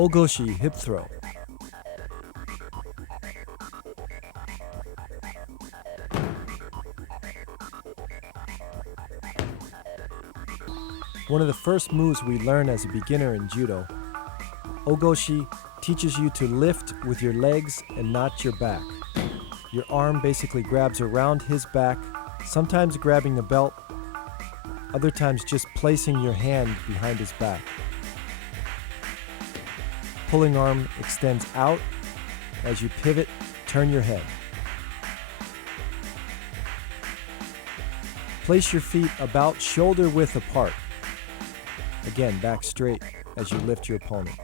Okoshi hip throw. One of the first moves we learn as a beginner in Judo, Okoshi teaches you to lift with your legs and not your back. Your arm basically grabs around his back, sometimes grabbing the belt, other times just placing your hand behind his back. Pulling arm extends out. As you pivot, turn your head. Place your feet about shoulder width apart. Again, back straight as you lift your opponent.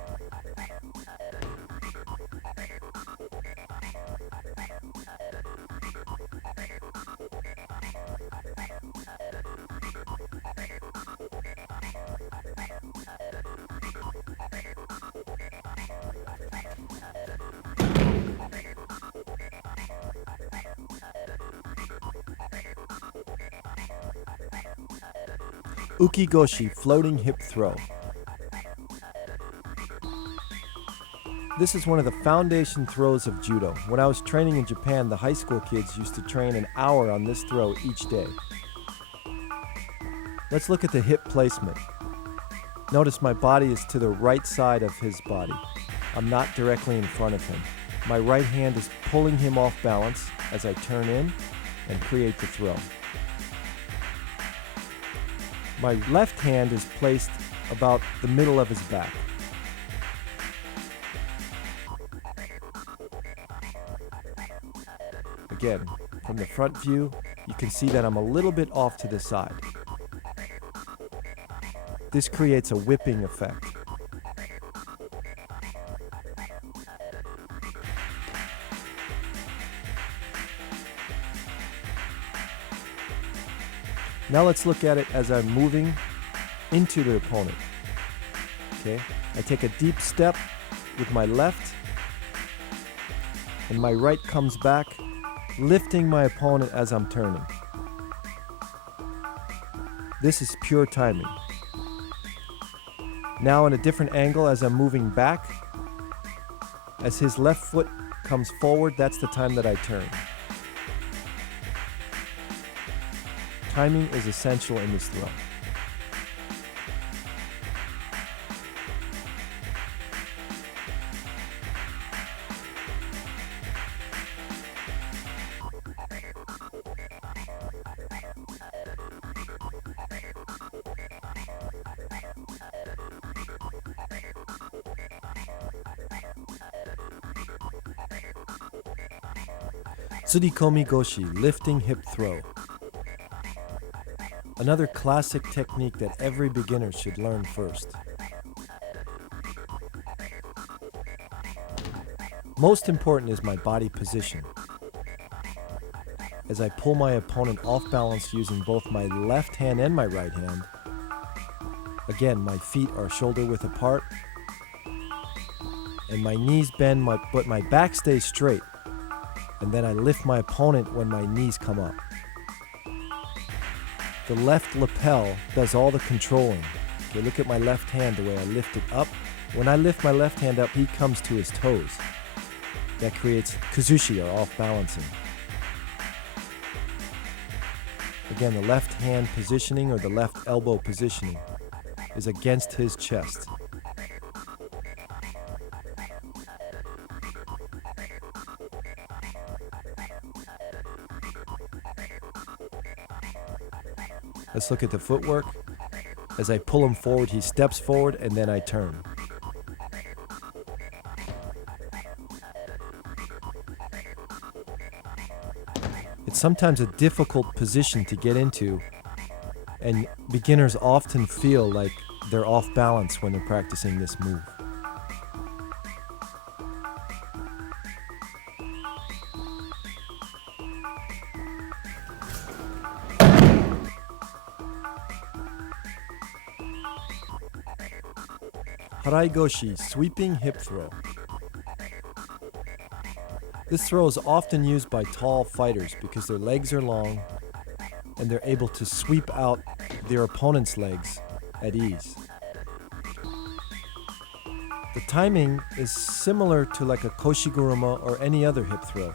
Ukioshi floating hip throw. This is one of the foundation throws of Judo. When I was training in Japan, the high school kids used to train an hour on this throw each day. Let's look at the hip placement. Notice my body is to the right side of his body. I'm not directly in front of him. My right hand is pulling him off balance as I turn in and create the throw. My left hand is placed about the middle of his back. Again, from the front view, you can see that I'm a little bit off to the side. This creates a whipping effect. Now let's look at it as I'm moving into the opponent. Okay, I take a deep step with my left, and my right comes back, lifting my opponent as I'm turning. This is pure timing. Now in a different angle as I'm moving back, as his left foot comes forward, that's the time that I turn. Timing is essential in this throw. Sudikomi goshi, lifting hip throw. Another classic technique that every beginner should learn first. Most important is my body position. As I pull my opponent off balance using both my left hand and my right hand, again, my feet are shoulder width apart, and my knees bend, but my back stays straight, and then I lift my opponent when my knees come up. The left lapel does all the controlling. Okay, look at my left hand, the way I lift it up. When I lift my left hand up, he comes to his toes. That creates kazushi, or off balancing. Again, the left hand positioning or the left elbow positioning is against his chest. Let's look at the footwork. As I pull him forward, he steps forward, and then I turn. It's sometimes a difficult position to get into, and beginners often feel like they're off balance when they're practicing this move. Harayoshi, sweeping hip throw. This throw is often used by tall fighters because their legs are long and they're able to sweep out their opponent's legs at ease. The timing is similar to like a Koshi Garuma or any other hip throw.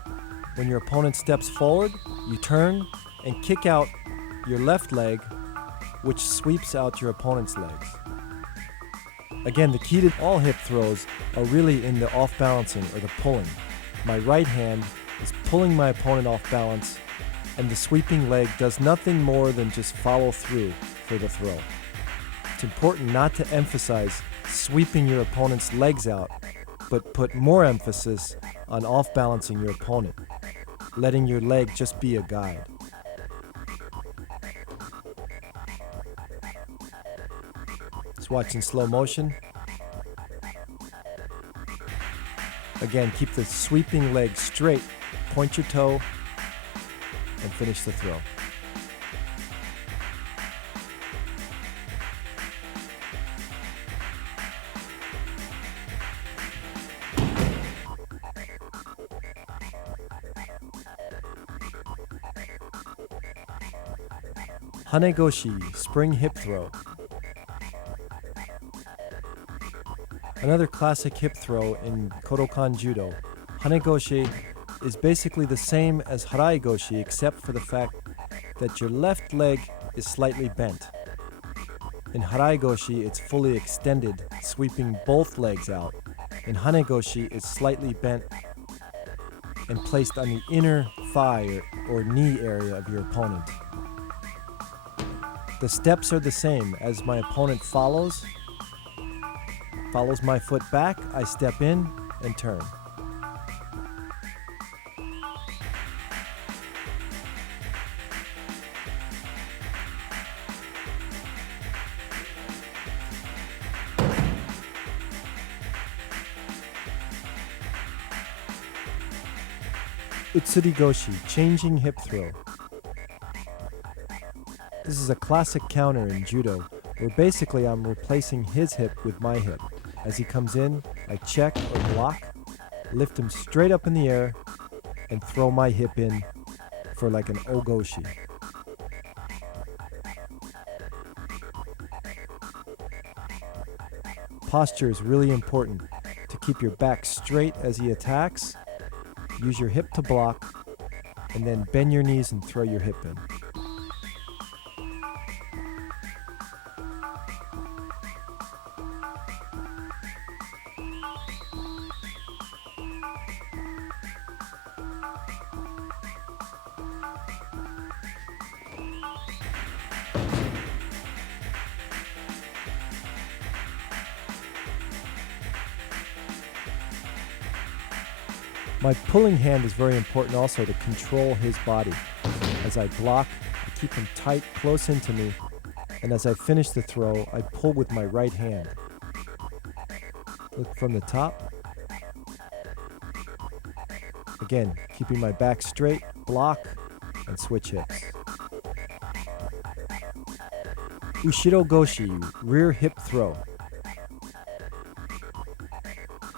When your opponent steps forward, you turn and kick out your left leg, which sweeps out your opponent's legs. Again, the key to all hip throws are really in the off-balancing or the pulling. My right hand is pulling my opponent off balance, and the sweeping leg does nothing more than just follow through for the throw. It's important not to emphasize sweeping your opponent's legs out, but put more emphasis on off-balancing your opponent, letting your leg just be a guide. Let's watch in slow motion. Again, keep the sweeping leg straight, point your toe, and finish the throw. Goshi, spring hip throw. Another classic hip throw in Kodokan Judo. Goshi is basically the same as Harayoshi except for the fact that your left leg is slightly bent. In Harayoshi, it's fully extended, sweeping both legs out. In Goshi, it's slightly bent and placed on the inner thigh or knee area of your opponent. The steps are the same. As my opponent follows my foot back, I step in and turn. Sudigoshi, changing hip throw. This is a classic counter in Judo, where basically I'm replacing his hip with my hip. As he comes in, I check or block, lift him straight up in the air, and throw my hip in for like an ogoshi. Posture is really important. To keep your back straight as he attacks, use your hip to block, and then bend your knees and throw your hip in. My pulling hand is very important also to control his body. As I block, I keep him tight, close into me, and as I finish the throw, I pull with my right hand. Look from the top. Again, keeping my back straight, block, and switch hips. Ushidogoshi, rear hip throw.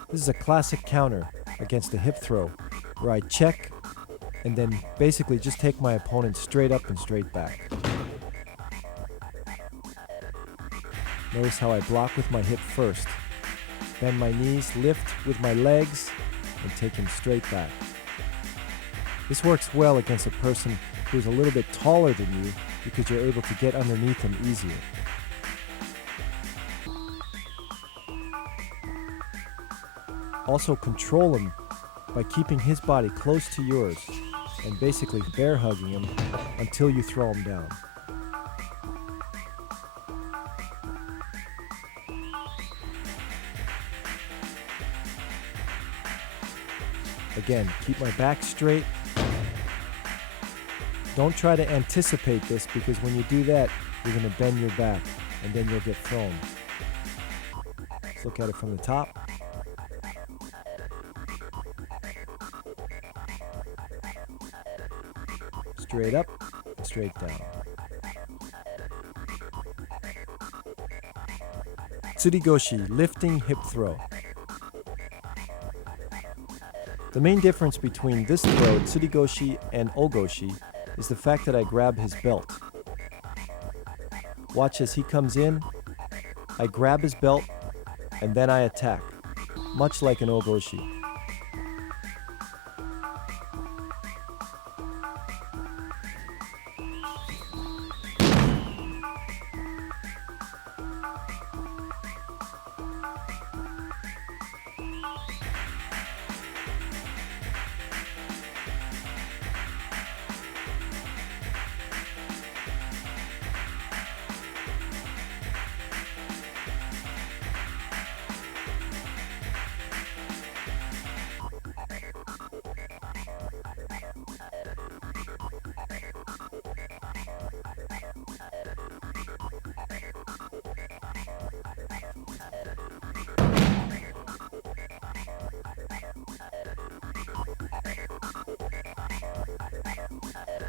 This is a classic counter against a hip throw, where I check and then basically just take my opponent straight up and straight back. Notice how I block with my hip first, bend my knees, lift with my legs, and take him straight back. This works well against a person who's a little bit taller than you because you're able to get underneath him easier. Also control him by keeping his body close to yours and basically bear hugging him until you throw him down. Again, keep my back straight. Don't try to anticipate this because when you do that, you're going to bend your back and then you'll get thrown. Let's look at it from the top. Straight up, straight down. Sudigoshi, lifting hip throw. The main difference between this throw, Sudigoshi, and Ogoshi is the fact that I grab his belt. Watch as he comes in, I grab his belt, and then I attack. much like an ogoshi.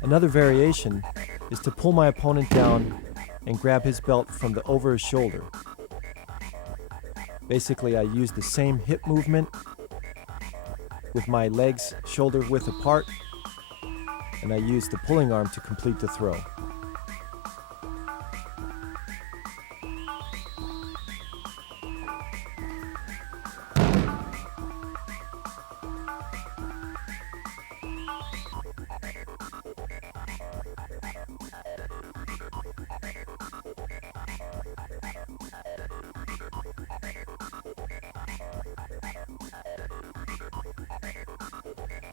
Another variation is to pull my opponent down and grab his belt from over his shoulder. Basically, I use the same hip movement with my legs shoulder width apart, and I use the pulling arm to complete the throw.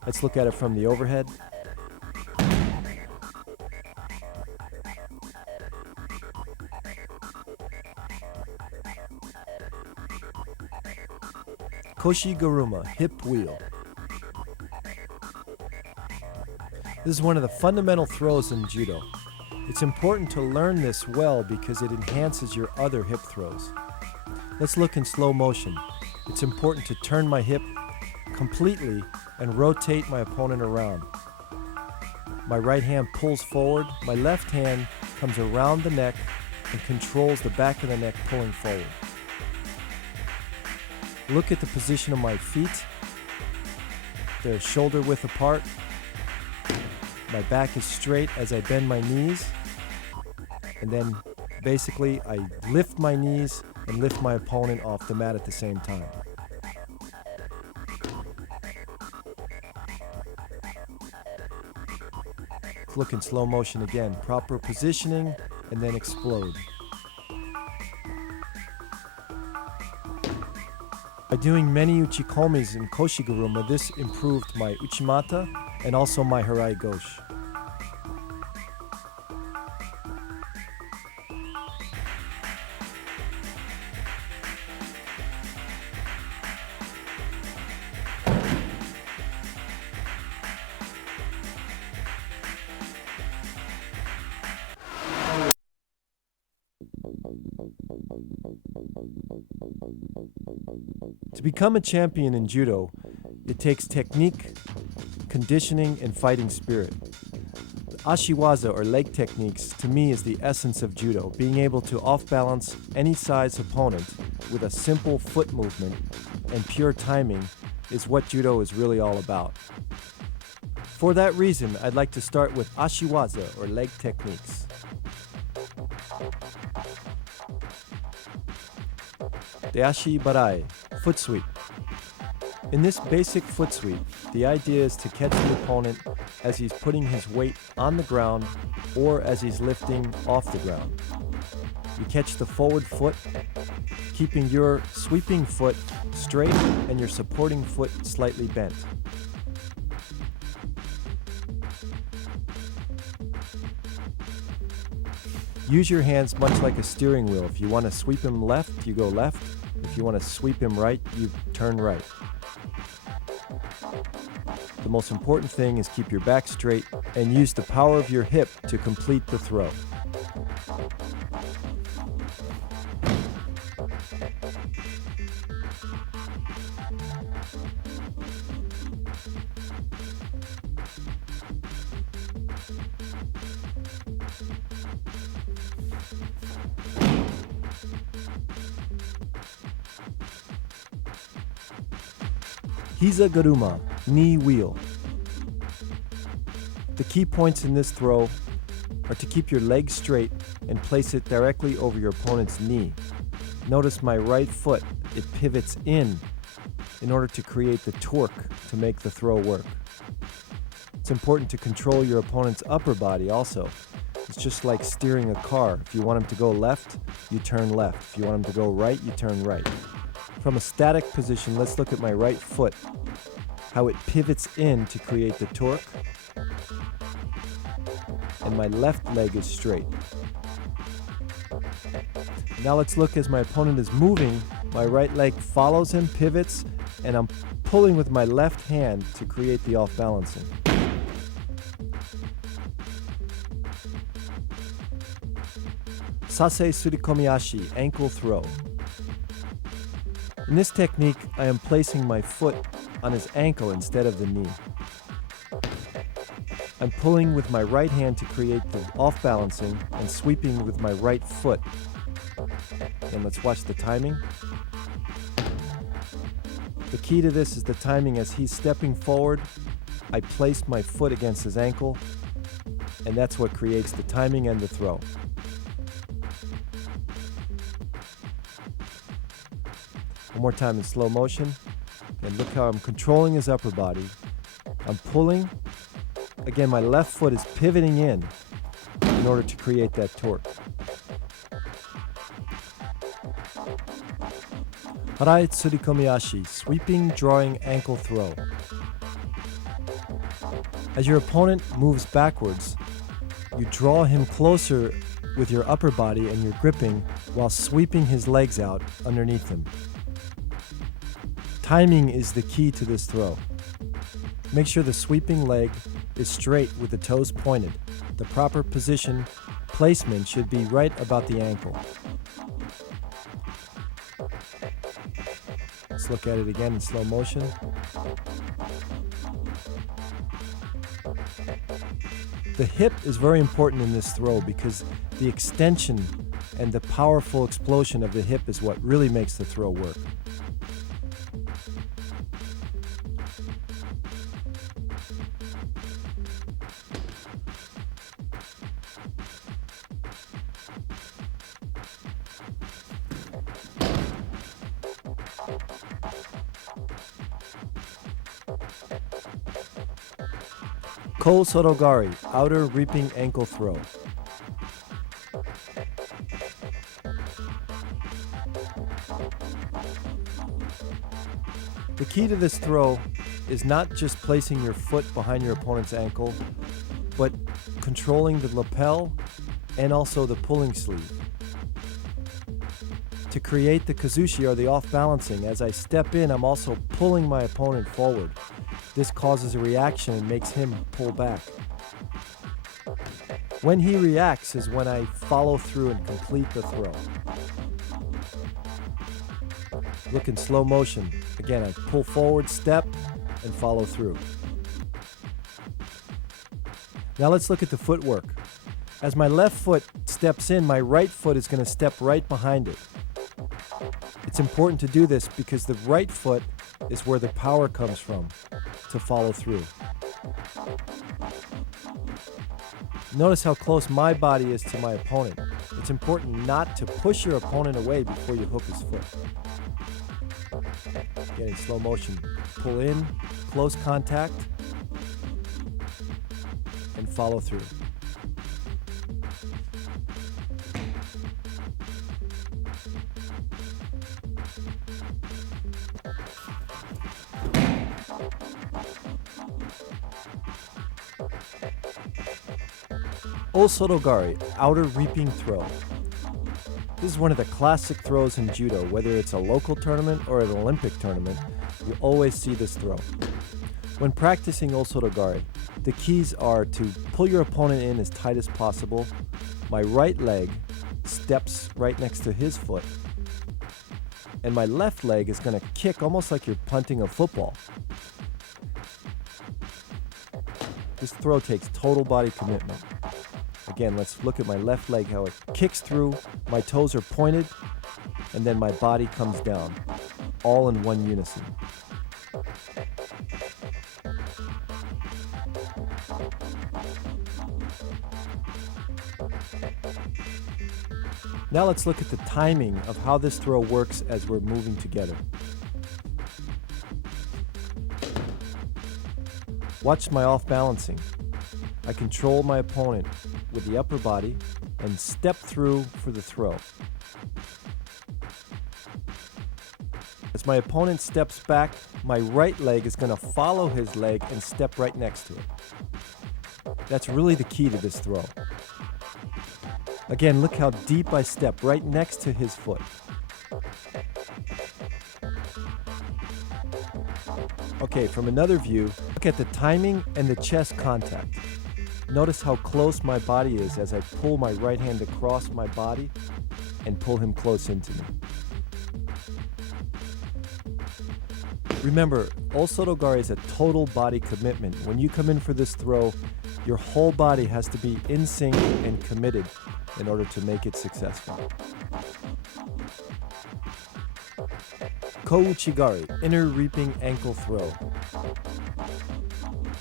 Let's look at it from the overhead. Koshi Garuma, hip wheel. This is one of the fundamental throws in judo. It's important to learn this well because it enhances your other hip throws. Let's look in slow motion. It's important to turn my hip completely and rotate my opponent around. My right hand pulls forward, my left hand comes around the neck and controls the back of the neck pulling forward. Look at the position of my feet. They're shoulder width apart. My back is straight as I bend my knees. And then basically I lift my knees and lift my opponent off the mat at the same time. Look in slow motion again. Proper positioning and then explode. By doing many uchikomis in Koshi Garuma, this improved my Chimata and also my Harayoshi. To become a champion in judo, it takes technique, conditioning, and fighting spirit. The Ashi Waza, or leg techniques, to me is the essence of judo. Being able to off-balance any size opponent with a simple foot movement and pure timing is what judo is really all about. For that reason, I'd like to start with Ashi Waza, or leg techniques. Dashi Barai, foot sweep. In this basic foot sweep, the idea is to catch the opponent as he's putting his weight on the ground or as he's lifting off the ground. You catch the forward foot, keeping your sweeping foot straight and your supporting foot slightly bent. Use your hands much like a steering wheel. If you want to sweep him left, you go left. If you want to sweep him right, you turn right. The most important thing is keep your back straight and use the power of your hip to complete the throw. Heiz Garuma, knee wheel. The key points in this throw are to keep your leg straight and place it directly over your opponent's knee. Notice my right foot, it pivots in in order to create the torque to make the throw work. It's important to control your opponent's upper body also. It's just like steering a car. If you want him to go left, you turn left. If you want him to go right, you turn right. From a static position, let's look at my right foot, how it pivots in to create the torque, and my left leg is straight. Now let's look as my opponent is moving, my right leg follows him, pivots, and I'm pulling with my left hand to create the off-balancing. Sase Sudikomi Ashi, ankle throw. In this technique, I am placing my foot on his ankle instead of the knee. I'm pulling with my right hand to create the off-balancing and sweeping with my right foot. And let's watch the timing. The key to this is the timing. As he's stepping forward, I place my foot against his ankle, and that's what creates the timing and the throw. One more time in slow motion, and look how I'm controlling his upper body. I'm pulling. Again, my left foot is pivoting in order to create that torque. Harays Sudikomi Ashi, sweeping, drawing, ankle throw. As your opponent moves backwards, you draw him closer with your upper body and you're gripping while sweeping his legs out underneath him. Timing is the key to this throw. Make sure the sweeping leg is straight with the toes pointed. The proper position placement should be right about the ankle. Let's look at it again in slow motion. The hip is very important in this throw because the extension and the powerful explosion of the hip is what really makes the throw work. Sodogari, outer reaping ankle throw. The key to this throw is not just placing your foot behind your opponent's ankle, but controlling the lapel and also the pulling sleeve. To create the kazushi or the off-balancing, as I step in, I'm also pulling my opponent forward. This causes a reaction and makes him pull back. When he reacts is when I follow through and complete the throw. Look in slow motion. Again, I pull forward, step, and follow through. Now let's look at the footwork. As my left foot steps in, my right foot is going to step right behind it. It's important to do this because the right foot is where the power comes from to follow through. Notice how close my body is to my opponent. It's important not to push your opponent away before you hook his foot. Again, in slow motion, pull in, close contact, and follow through. Sodogari, outer reaping throw. This is one of the classic throws in judo. Whether it's a local tournament or an Olympic tournament, you always see this throw. When practicing Sodogari, the keys are to pull your opponent in as tight as possible. My right leg steps right next to his foot, and my left leg is going to kick almost like you're punting a football. This throw takes total body commitment. Again, let's look at my left leg, how it kicks through, my toes are pointed, and then my body comes down, all in one unison. Now let's look at the timing of how this throw works as we're moving together. Watch my off-balancing. I control my opponent with the upper body and step through for the throw. As my opponent steps back, my right leg is going to follow his leg and step right next to it. That's really the key to this throw. Again, look how deep I step right next to his foot. Okay, from another view, look at the timing and the chest contact. Notice how close my body is as I pull my right hand across my body and pull him close into me. Remember, Sodogari is a total body commitment. When you come in for this throw, your whole body has to be in sync and committed in order to make it successful. Kohuchiari, inner reaping ankle throw.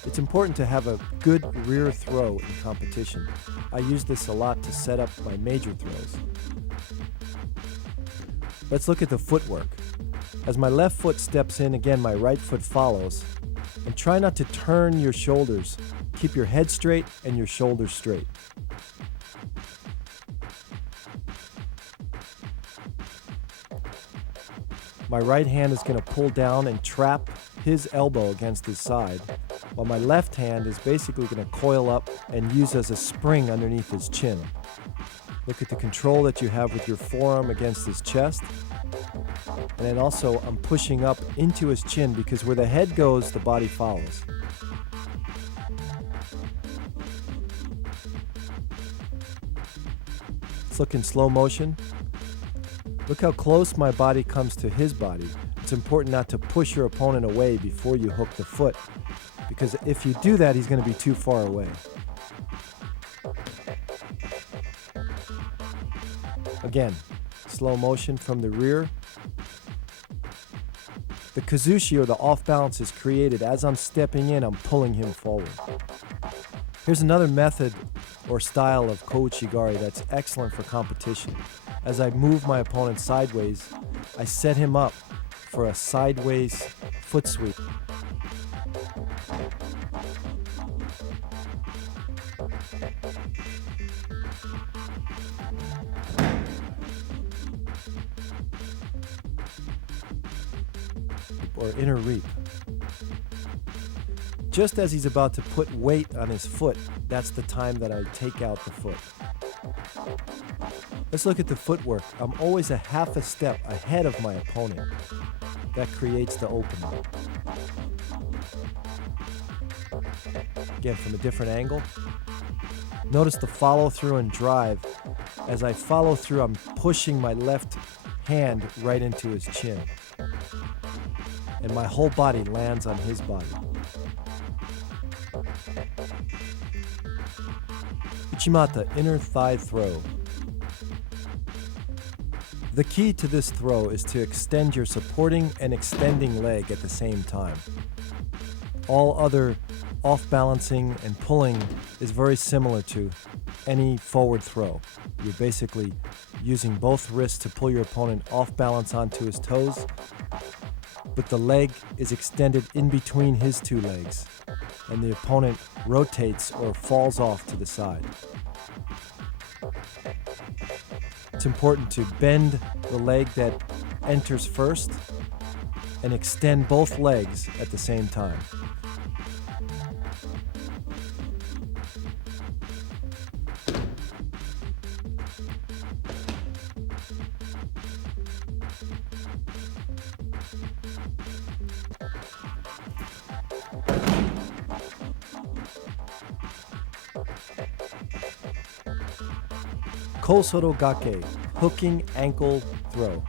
It's important to have a good rear throw in competition. I use this a lot to set up my major throws. Let's look at the footwork. As my left foot steps in, again, my right foot follows. And try not to turn your shoulders. Keep your head straight and your shoulders straight. My right hand is going to pull down and trap his elbow against his side, while my left hand is basically going to coil up and use as a spring underneath his chin. Look at the control that you have with your forearm against his chest. And then also I'm pushing up into his chin because where the head goes, the body follows. Let's look in slow motion. Look how close my body comes to his body. It's important not to push your opponent away before you hook the foot, because if you do that, he's going to be too far away. Again, slow motion from the rear. The kazushi, or the off balance, is created as I'm stepping in, I'm pulling him forward. Here's another method or style of Kohuchiari that's excellent for competition. As I move my opponent sideways, I set him up for a sideways foot sweep. Or inner reap. Just as he's about to put weight on his foot, that's the time that I take out the foot. Let's look at the footwork. I'm always a half a step ahead of my opponent. That creates the opening. Again, from a different angle. Notice the follow through and drive. As I follow through, I'm pushing my left hand right into his chin. And my whole body lands on his body. Chimata, inner thigh throw. The key to this throw is to extend your supporting and extending leg at the same time. All other off-balancing and pulling is very similar to any forward throw. You're basically using both wrists to pull your opponent off balance onto his toes, but the leg is extended in between his two legs, and the opponent rotates or falls off to the side. It's important to bend the leg that enters first and extend both legs at the same time. Osoto gake, hooking ankle throw.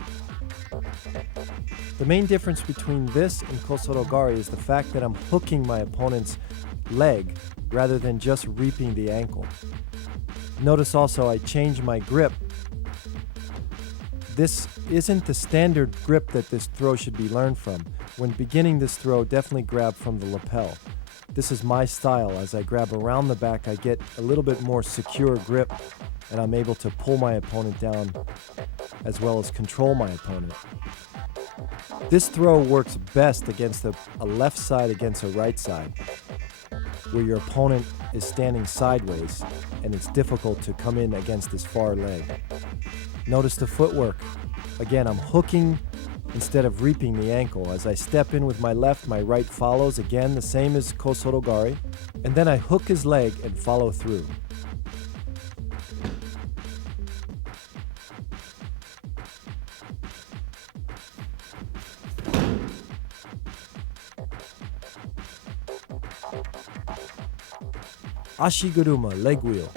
The main difference between this and Sodogari is the fact that I'm hooking my opponent's leg rather than just reaping the ankle. Notice also I change my grip. This isn't the standard grip that this throw should be learned from. When beginning this throw, definitely grab from the lapel. This is my style. As I grab around the back, I get a little bit more secure grip, and I'm able to pull my opponent down as well as control my opponent. This throw works best against a left side against a right side. where your opponent is standing sideways and it's difficult to come in against this far leg. Notice the footwork. Again, I'm hooking instead of reaping the ankle. As I step in with my left, my right follows. Again, the same as Sodogari. And then I hook his leg and follow through. Ashi Garuma, leg wheel.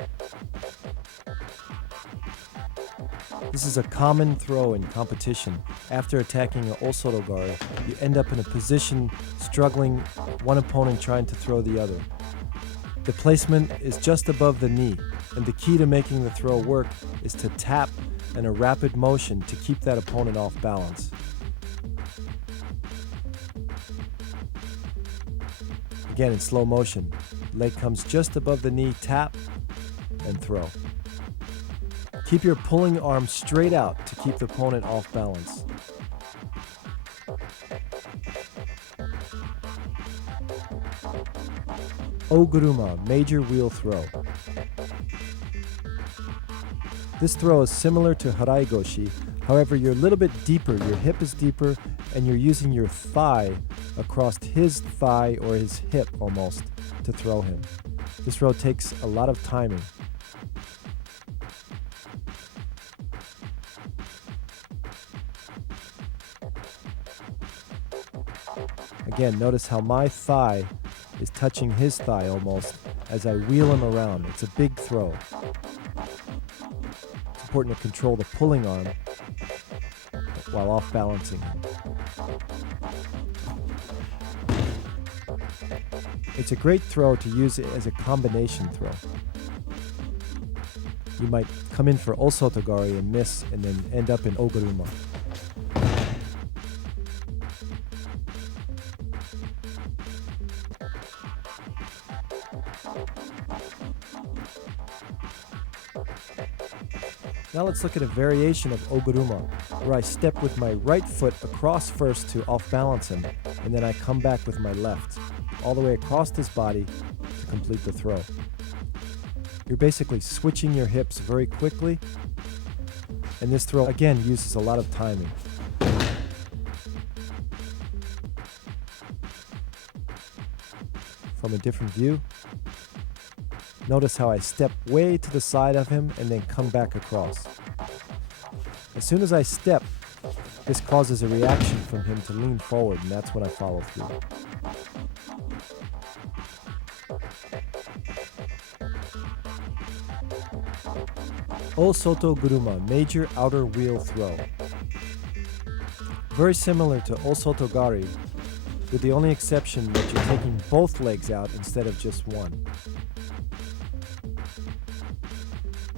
This is a common throw in competition. After attacking an Osotogari, you end up in a position struggling, one opponent trying to throw the other. The placement is just above the knee, and the key to making the throw work is to tap in a rapid motion to keep that opponent off balance. Again, in slow motion, leg comes just above the knee, tap, and throw. Keep your pulling arm straight out to keep the opponent off balance. Guruma, major wheel throw. This throw is similar to Harayoshi, however you're a little bit deeper, your hip is deeper, and you're using your thigh across his thigh or his hip almost to throw him. This throw takes a lot of timing. Again, notice how my thigh is touching his thigh almost as I wheel him around. It's a big throw. It's important to control the pulling arm while off balancing him. It's a great throw to use it as a combination throw. You might come in for Osotogari and miss and then end up in Guruma. Now let's look at a variation of Guruma, where I step with my right foot across first to off-balance him, and then I come back with my left, all the way across his body to complete the throw. You're basically switching your hips very quickly, and this throw, again, uses a lot of timing. From a different view, notice how I step way to the side of him and then come back across. As soon as I step, this causes a reaction from him to lean forward, and that's when I follow through. Osoto Guruma, major outer wheel throw. Very similar to Osotogari, with the only exception that you're taking both legs out instead of just one.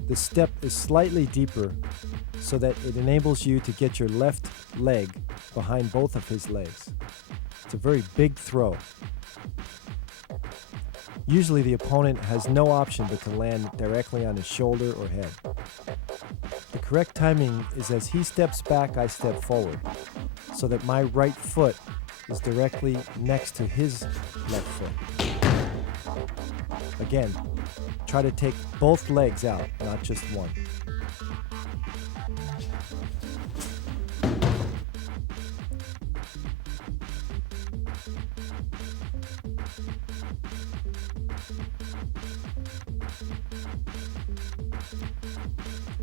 The step is slightly deeper so that it enables you to get your left leg behind both of his legs. It's a very big throw. Usually the opponent has no option but to land directly on his shoulder or head. The correct timing is as he steps back, I step forward, so that my right foot is directly next to his left foot. Again, try to take both legs out, not just one.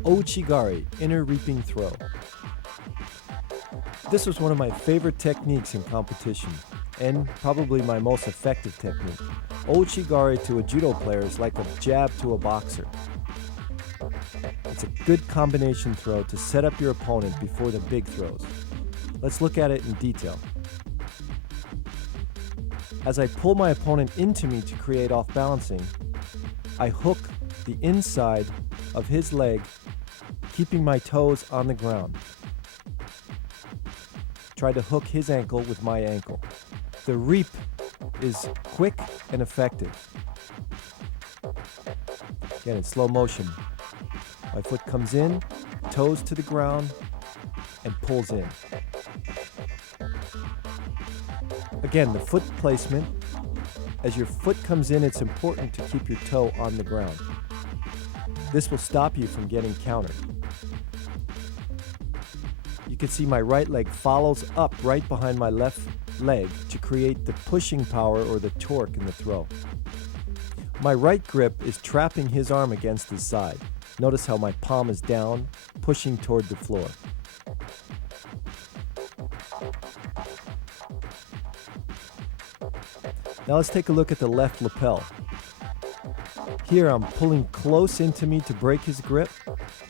Ouchigari, inner reaping throw. This was one of my favorite techniques in competition, and probably my most effective technique. Ouchigari to a judo player is like a jab to a boxer. It's a good combination throw to set up your opponent before the big throws. Let's look at it in detail. As I pull my opponent into me to create off-balancing, I hook the inside of his leg, keeping my toes on the ground. Try to hook his ankle with my ankle. The reap is quick and effective. Again, in slow motion. My foot comes in, toes to the ground, and pulls in. Again, the foot placement as your foot comes in, it's important to keep your toe on the ground. This will stop you from getting countered. You can see my right leg follows up right behind my left leg to create the pushing power or the torque in the throw. My right grip is trapping his arm against his side. Notice how my palm is down, pushing toward the floor. Now let's take a look at the left lapel. Here I'm pulling close into me to break his grip,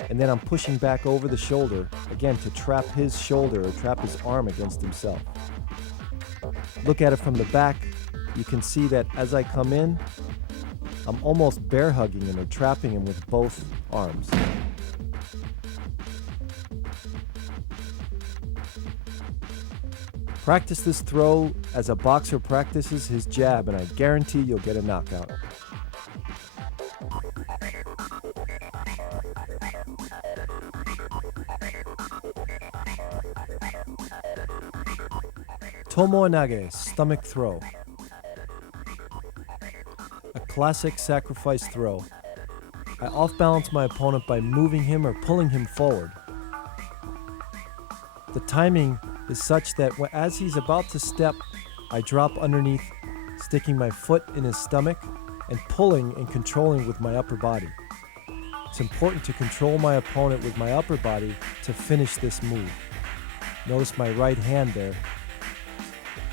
and then I'm pushing back over the shoulder, again to trap his shoulder or trap his arm against himself. Look at it from the back. You can see that as I come in, I'm almost bear hugging him or trapping him with both arms. Practice this throw as a boxer practices his jab, and I guarantee you'll get a knockout. Tomo Nage, stomach throw. A classic sacrifice throw. I off-balance my opponent by moving him or pulling him forward. The timing is such that as he's about to step, I drop underneath, sticking my foot in his stomach and pulling and controlling with my upper body. It's important to control my opponent with my upper body to finish this move. Notice my right hand there.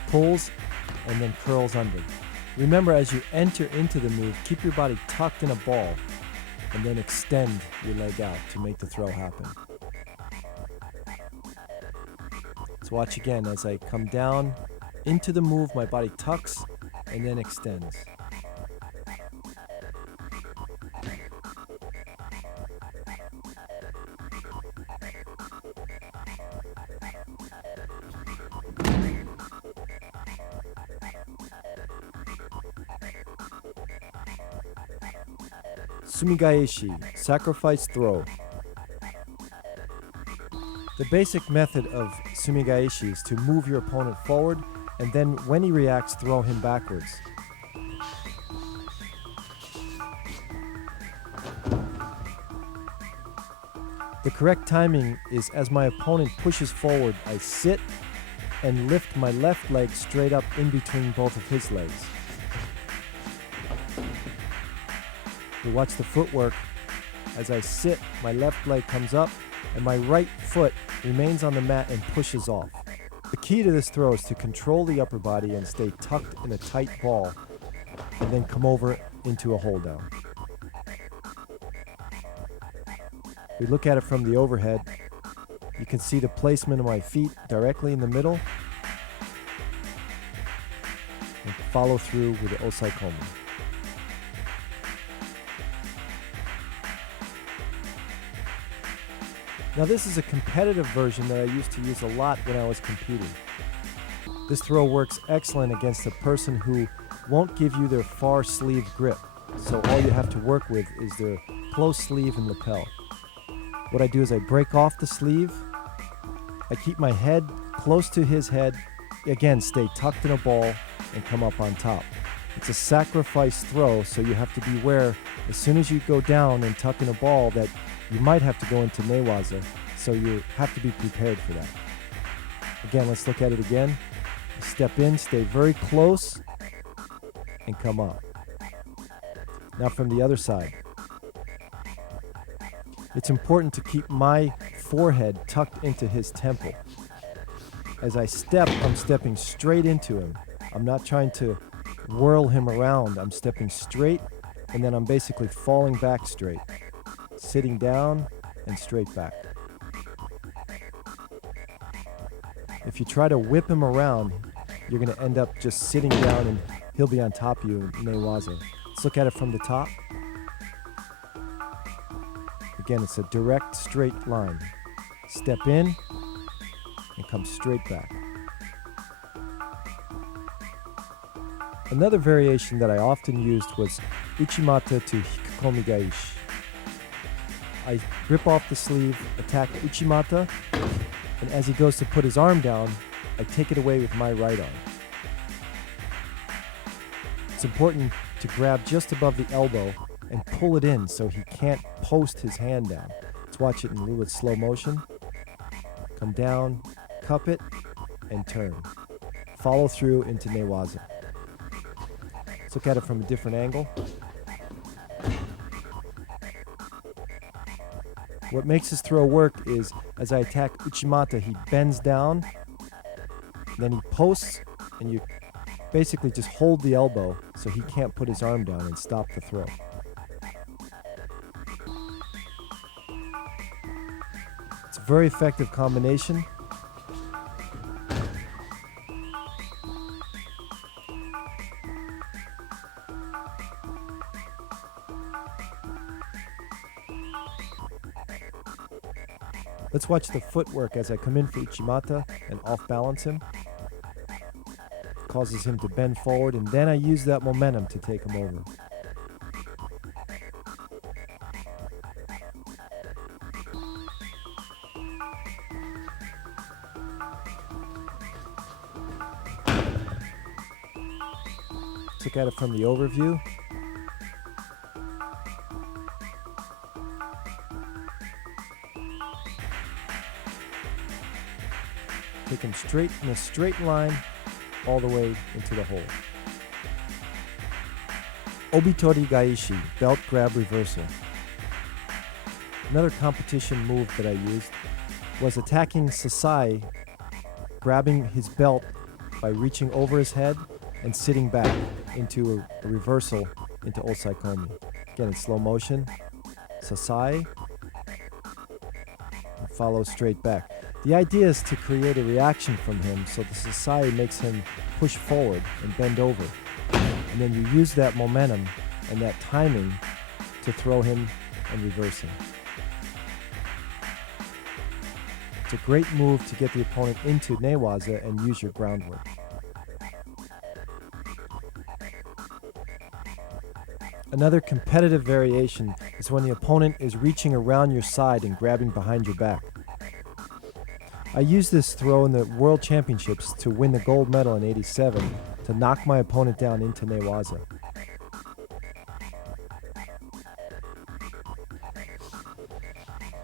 Pulls and then curls under. Remember, as you enter into the move, keep your body tucked in a ball and then extend your leg out to make the throw happen. Let's watch again as I come down into the move, my body tucks and then extends. Sudigoshi, sacrifice throw. The basic method of Sudigoshi is to move your opponent forward and then when he reacts, throw him backwards. The correct timing is as my opponent pushes forward, I sit and lift my left leg straight up in between both of his legs. You watch the footwork. As I sit, my left leg comes up and my right foot remains on the mat and pushes off. The key to this throw is to control the upper body and stay tucked in a tight ball and then come over into a hold down. We look at it from the overhead. You can see the placement of my feet directly in the middle and follow through with the kcomi. Now this is a competitive version that I used to use a lot when I was competing. This throw works excellent against a person who won't give you their far sleeve grip, so all you have to work with is their close sleeve and lapel. What I do is I break off the sleeve, I keep my head close to his head, again stay tucked in a ball and come up on top. It's a sacrifice throw, so you have to beware as soon as you go down and tuck in a ball that you might have to go into Waza, so you have to be prepared for that. Again, let's look at it again. Step in, stay very close, and come up. Now from the other side. It's important to keep my forehead tucked into his temple. As I step, I'm stepping straight into him. I'm not trying to whirl him around. I'm stepping straight, and then I'm basically falling back straight. Sitting down and straight back. If you try to whip him around, you're going to end up just sitting down and he'll be on top of you in Waza. Let's look at it from the top. Again, it's a direct straight line. Step in and come straight back. Another variation that I often used was Uchimata to kcomi Gaishi. I rip off the sleeve, attack Uchimata, and as he goes to put his arm down, I take it away with my right arm. It's important to grab just above the elbow and pull it in so he can't post his hand down. Let's watch it in a little bit slow motion. Come down, cup it, and turn. Follow through into Waza. Let's look at it from a different angle. What makes his throw work is, as I attack Uchimata, he bends down, then he posts, and you basically just hold the elbow so he can't put his arm down and stop the throw. It's a very effective combination. Let's watch the footwork as I come in for Uchimata and off-balance him. Causes him to bend forward, and then I use that momentum to take him over. Let's look at it from the overview. Take him straight in a straight line all the way into the hole. Obitori Gaishi, belt grab reversal. Another competition move that I used was attacking Sasai, grabbing his belt by reaching over his head and sitting back into a reversal into Osai Komi. Again, in slow motion. Sasai, and follow straight back. The idea is to create a reaction from him so the Sasai makes him push forward and bend over. And then you use that momentum and that timing to throw him and reverse him. It's a great move to get the opponent into Newaza and use your groundwork. Another competitive variation is when the opponent is reaching around your side and grabbing behind your back. I used this throw in the World Championships to win the gold medal in '87 to knock my opponent down into Newaza.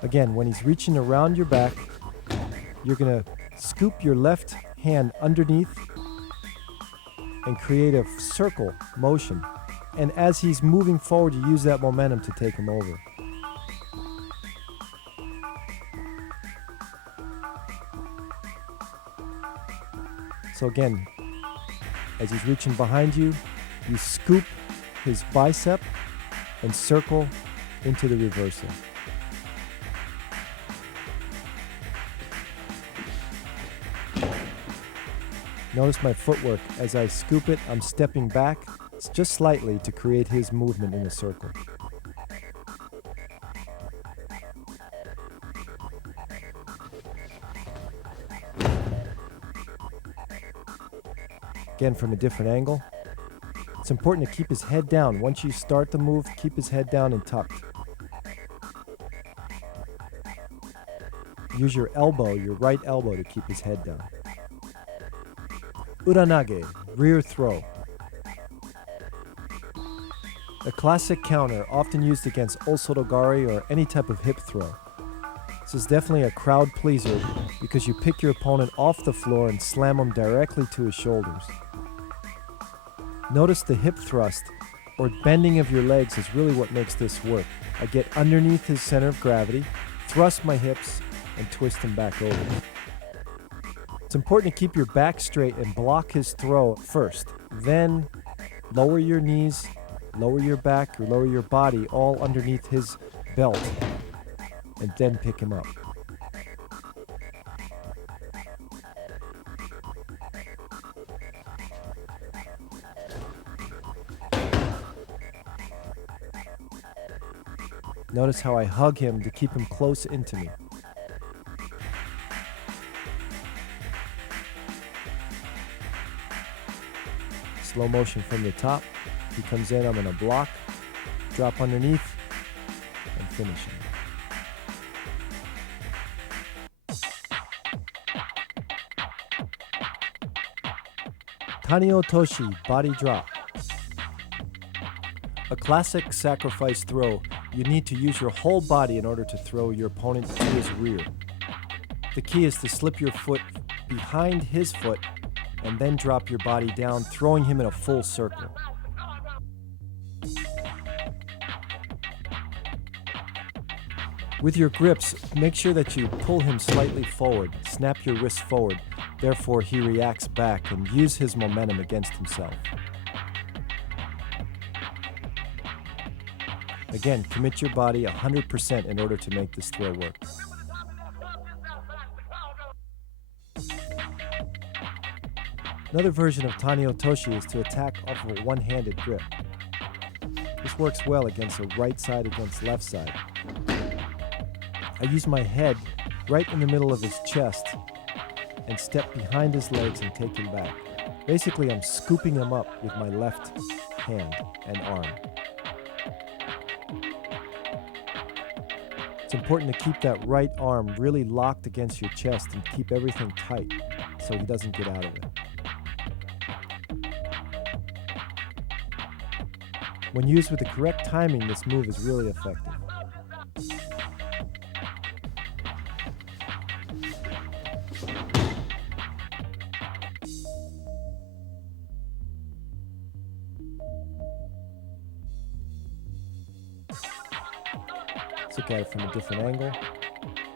Again, when he's reaching around your back, you're going to scoop your left hand underneath and create a circle motion. And as he's moving forward, you use that momentum to take him over. So again, as he's reaching behind you, you scoop his bicep and circle into the reversal. Notice my footwork. As I scoop it, I'm stepping back just slightly to create his movement in a circle. Again, from a different angle. It's important to keep his head down. Once you start the move, keep his head down and tucked. Use your elbow, your right elbow, to keep his head down. Uranage, rear throw. A classic counter often used against Osodogari or any type of hip throw. This is definitely a crowd pleaser because you pick your opponent off the floor and slam him directly to his shoulders. Notice the hip thrust or bending of your legs is really what makes this work. I get underneath his center of gravity, thrust my hips, and twist him back over. It's important to keep your back straight and block his throw first. Then lower your knees, lower your back, or lower your body all underneath his belt, and then pick him up. Notice how I hug him to keep him close into me. Slow motion from the top. He comes in, I'm going to block, drop underneath, and finish him. Tano Toshi, body drop. A classic sacrifice throw, you need to use your whole body in order to throw your opponent to his rear. The key is to slip your foot behind his foot and then drop your body down, throwing him in a full circle. With your grips, make sure that you pull him slightly forward, snap your wrist forward, therefore he reacts back and use his momentum against himself. Again, commit your body 100% in order to make this throw work. Another version of Tano Toshi is to attack off of a one-handed grip. This works well against a right side against left side. I use my head right in the middle of his chest and step behind his legs and take him back. Basically, I'm scooping him up with my left hand and arm. It's important to keep that right arm really locked against your chest and keep everything tight so he doesn't get out of it. When used with the correct timing, this move is really effective. Let's look at it from a different angle.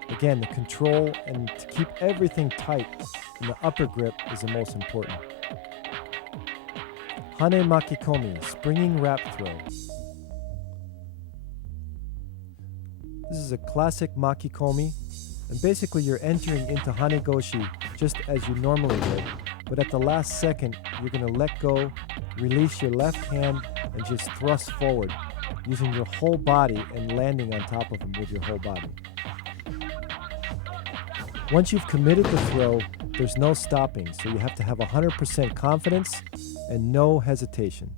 Again, the control and to keep everything tight in the upper grip is the most important. Hane Makikomi, springing wrap throw. This is a classic Makikomi, and basically you're entering into Hane Goshi just as you normally would, but at the last second, you're going to let go, release your left hand, and just thrust forward, using your whole body and landing on top of him with your whole body. Once you've committed the throw, there's no stopping, so you have to have 100% confidence and no hesitation.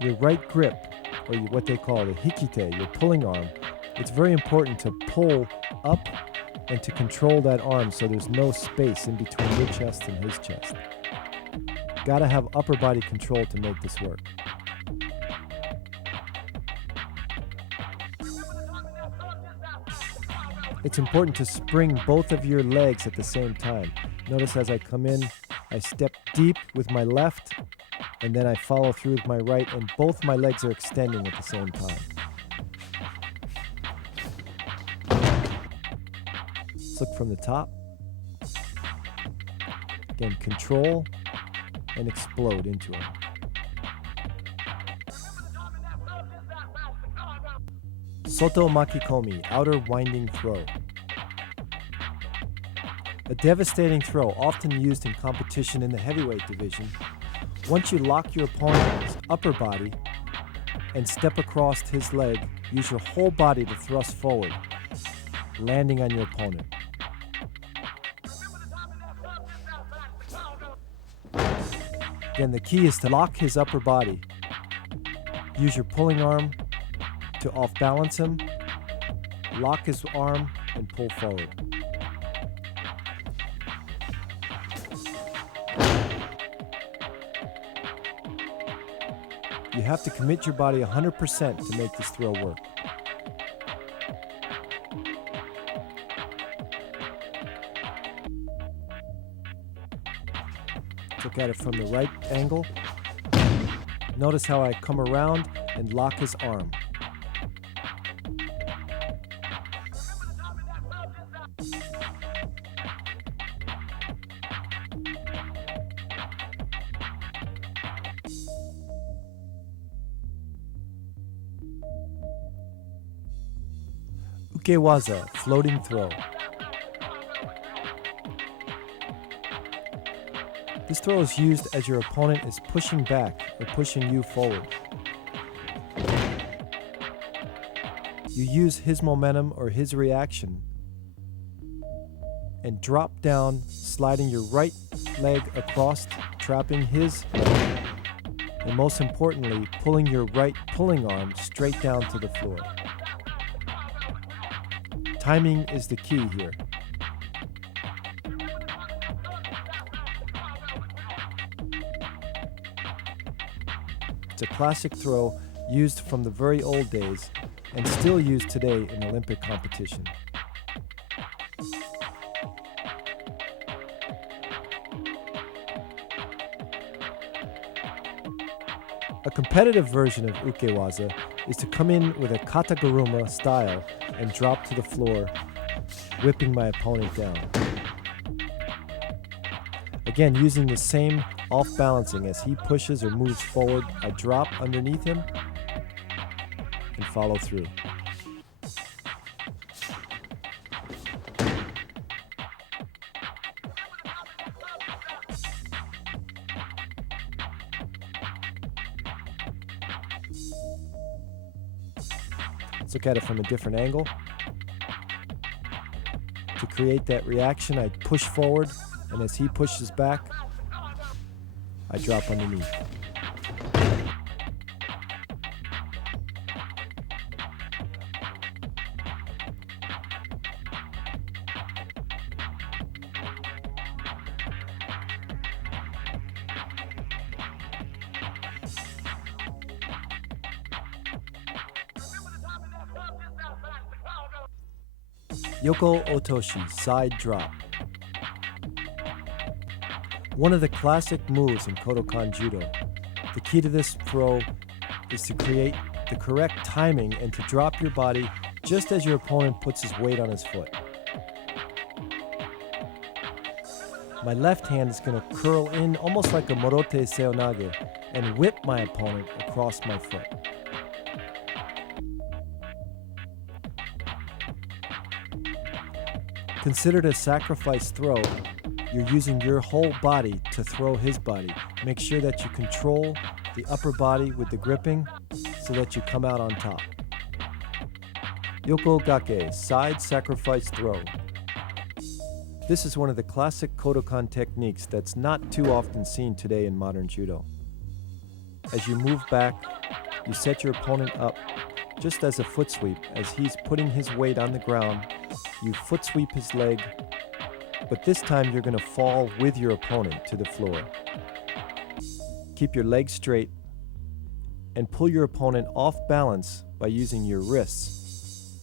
Your right grip, or what they call the hikite, your pulling arm, it's very important to pull up and to control that arm so there's no space in between your chest and his chest. Gotta have upper body control to make this work. It's important to spring both of your legs at the same time. Notice as I come in, I step deep with my left, and then I follow through with my right, and both my legs are extending at the same time. Let's look from the top. Again, control and explode into him. Sto Makicomi, outer winding throw. A devastating throw, often used in competition in the heavyweight division. Once you lock your opponent's upper body and step across his leg, use your whole body to thrust forward, landing on your opponent. Again, the key is to lock his upper body. Use your pulling arm to off-balance him, lock his arm, and pull forward. You have to commit your body 100% to make this throw work. Look at it from the right angle. Notice how I come around and lock his arm. Waza, floating throw. This throw is used as your opponent is pushing back or pushing you forward. You use his momentum or his reaction and drop down, sliding your right leg across, trapping his leg, and most importantly, pulling your right pulling arm straight down to the floor. Timing is the key here. It's a classic throw used from the very old days and still used today in Olympic competition. A competitive version of Ukewaza is to come in with a kata garuma style and drop to the floor, whipping my opponent down. Again, using the same off-balancing as he pushes or moves forward, I drop underneath him and follow through. Let's look at it from a different angle. To create that reaction, I push forward, and as he pushes back, I drop underneath. Yoko Otoshi, side drop. One of the classic moves in Kodokan Judo. The key to this throw is to create the correct timing and to drop your body just as your opponent puts his weight on his foot. My left hand is going to curl in almost like a morote seonage and whip my opponent across my foot. Considered a sacrifice throw, you're using your whole body to throw his body. Make sure that you control the upper body with the gripping so that you come out on top. Yoko gake, side sacrifice throw. This is one of the classic Kodokan techniques that's not too often seen today in modern judo. As you move back, you set your opponent up just as a foot sweep. As he's putting his weight on the ground, you foot sweep his leg, but this time you're going to fall with your opponent to the floor. Keep your legs straight and pull your opponent off balance by using your wrists.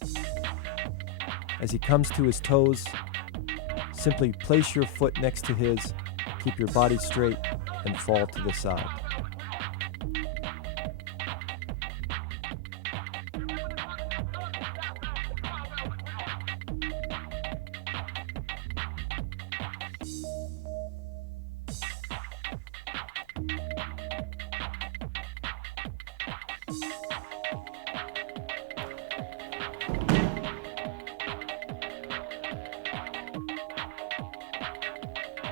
As he comes to his toes, simply place your foot next to his, keep your body straight, and fall to the side.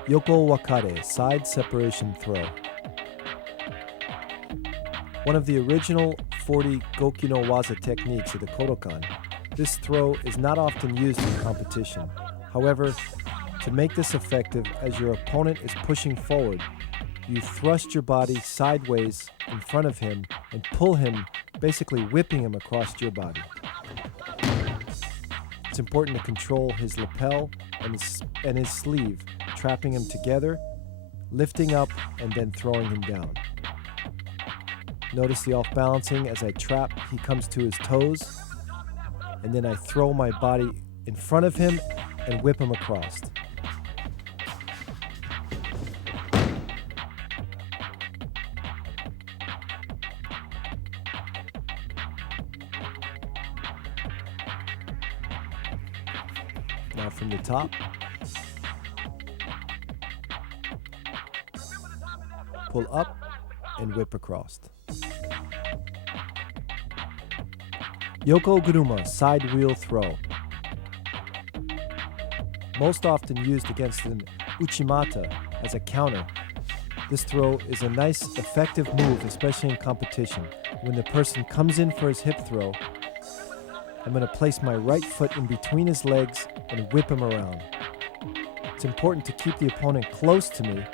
Yoko Wakad, side separation throw. One of the original 40 goki no waza techniques of the Kodokan, this throw is not often used in competition. However, to make this effective, as your opponent is pushing forward, you thrust your body sideways in front of him and pull him, basically whipping him across your body. It's important to control his lapel and his sleeve, trapping him together, lifting up, and then throwing him down. Notice the off-balancing. As I trap, he comes to his toes, and then I throw my body in front of him and whip him across. Now from the top, pull up and whip across. Yoko Guruma, side wheel throw. Most often used against an Uchimata as a counter. This throw is a nice, effective move, especially in competition. When the person comes in for his hip throw, I'm going to place my right foot in between his legs and whip him around. It's important to keep the opponent close to me.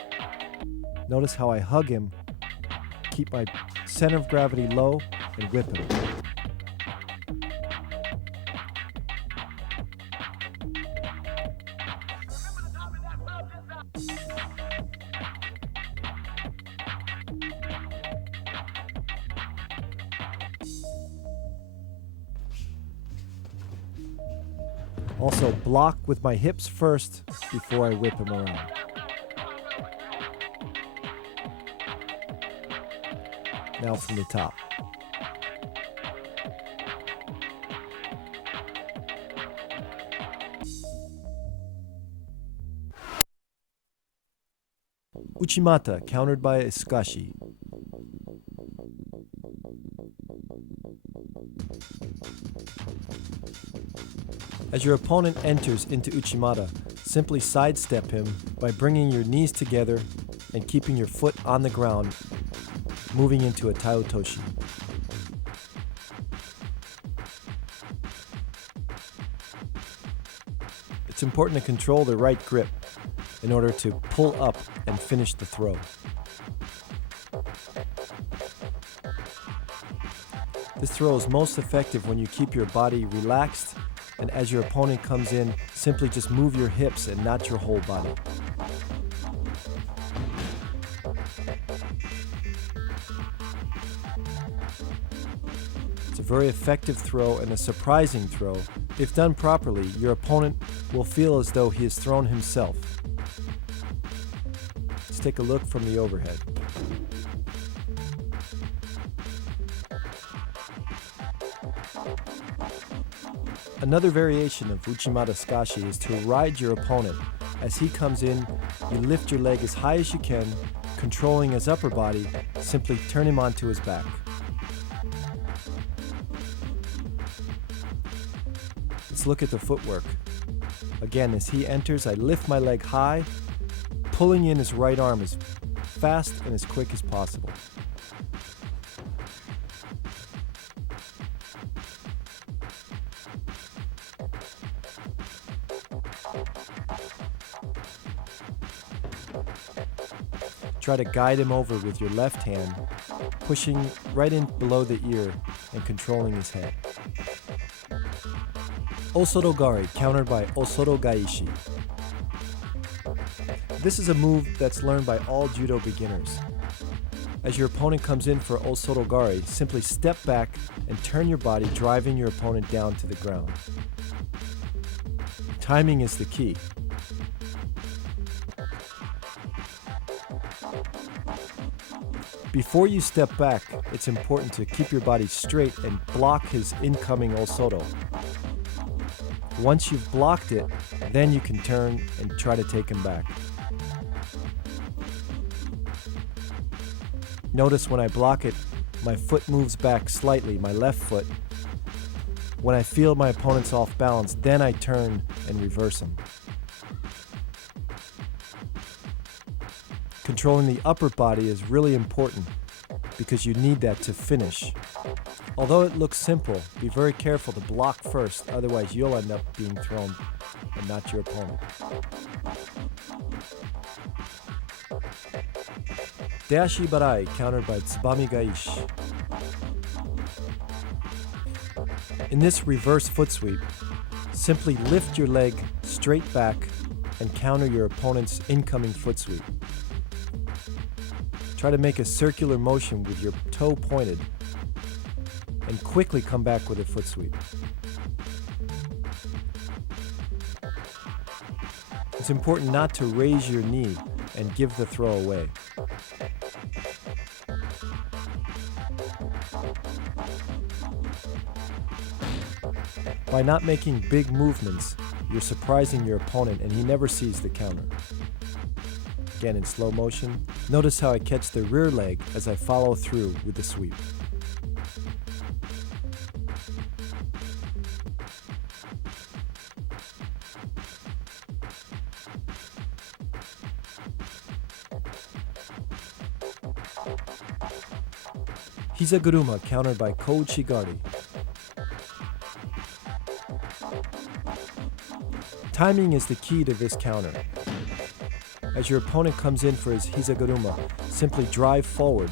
Notice how I hug him, keep my center of gravity low, and whip him. Also, block with my hips first before I whip him around. Now from the top. Uchimata, countered by a Sudigoshi. As your opponent enters into Uchimata, simply sidestep him by bringing your knees together and keeping your foot on the ground, moving into a Tano Toshi. It's important to control the right grip in order to pull up and finish the throw. This throw is most effective when you keep your body relaxed, and as your opponent comes in, simply just move your hips and not your whole body. It's a very effective throw and a surprising throw. If done properly, your opponent will feel as though he has thrown himself. Let's take a look from the overhead. Another variation of Uchimata Sudigoshi is to ride your opponent. As he comes in, you lift your leg as high as you can, controlling his upper body, simply turn him onto his back. Let's look at the footwork. Again, as he enters, I lift my leg high, pulling in his right arm as fast and as quick as possible. Try to guide him over with your left hand, pushing right in below the ear and controlling his head. Sodogari, countered by Osoto Gaishi. This is a move that's learned by all judo beginners. As your opponent comes in for Sodogari, simply step back and turn your body, driving your opponent down to the ground. Timing is the key. Before you step back, it's important to keep your body straight and block his incoming Osoto. Once you've blocked it, then you can turn and try to take him back. Notice when I block it, my foot moves back slightly, my left foot. When I feel my opponent's off balance, then I turn and reverse him. Controlling the upper body is really important because you need that to finish. Although it looks simple, be very careful to block first, otherwise you'll end up being thrown and not your opponent. Dashi Barai, countered by Tsubami Gaishi. In this reverse foot sweep, simply lift your leg straight back and counter your opponent's incoming foot sweep. Try to make a circular motion with your toe pointed and quickly come back with a foot sweep. It's important not to raise your knee and give the throw away. By not making big movements, you're surprising your opponent and he never sees the counter. Again in slow motion, notice how I catch the rear leg as I follow through with the sweep. Heiz Garuma, countered by Kohuchiari. Timing is the key to this counter. As your opponent comes in for his Heiz Garuma, simply drive forward,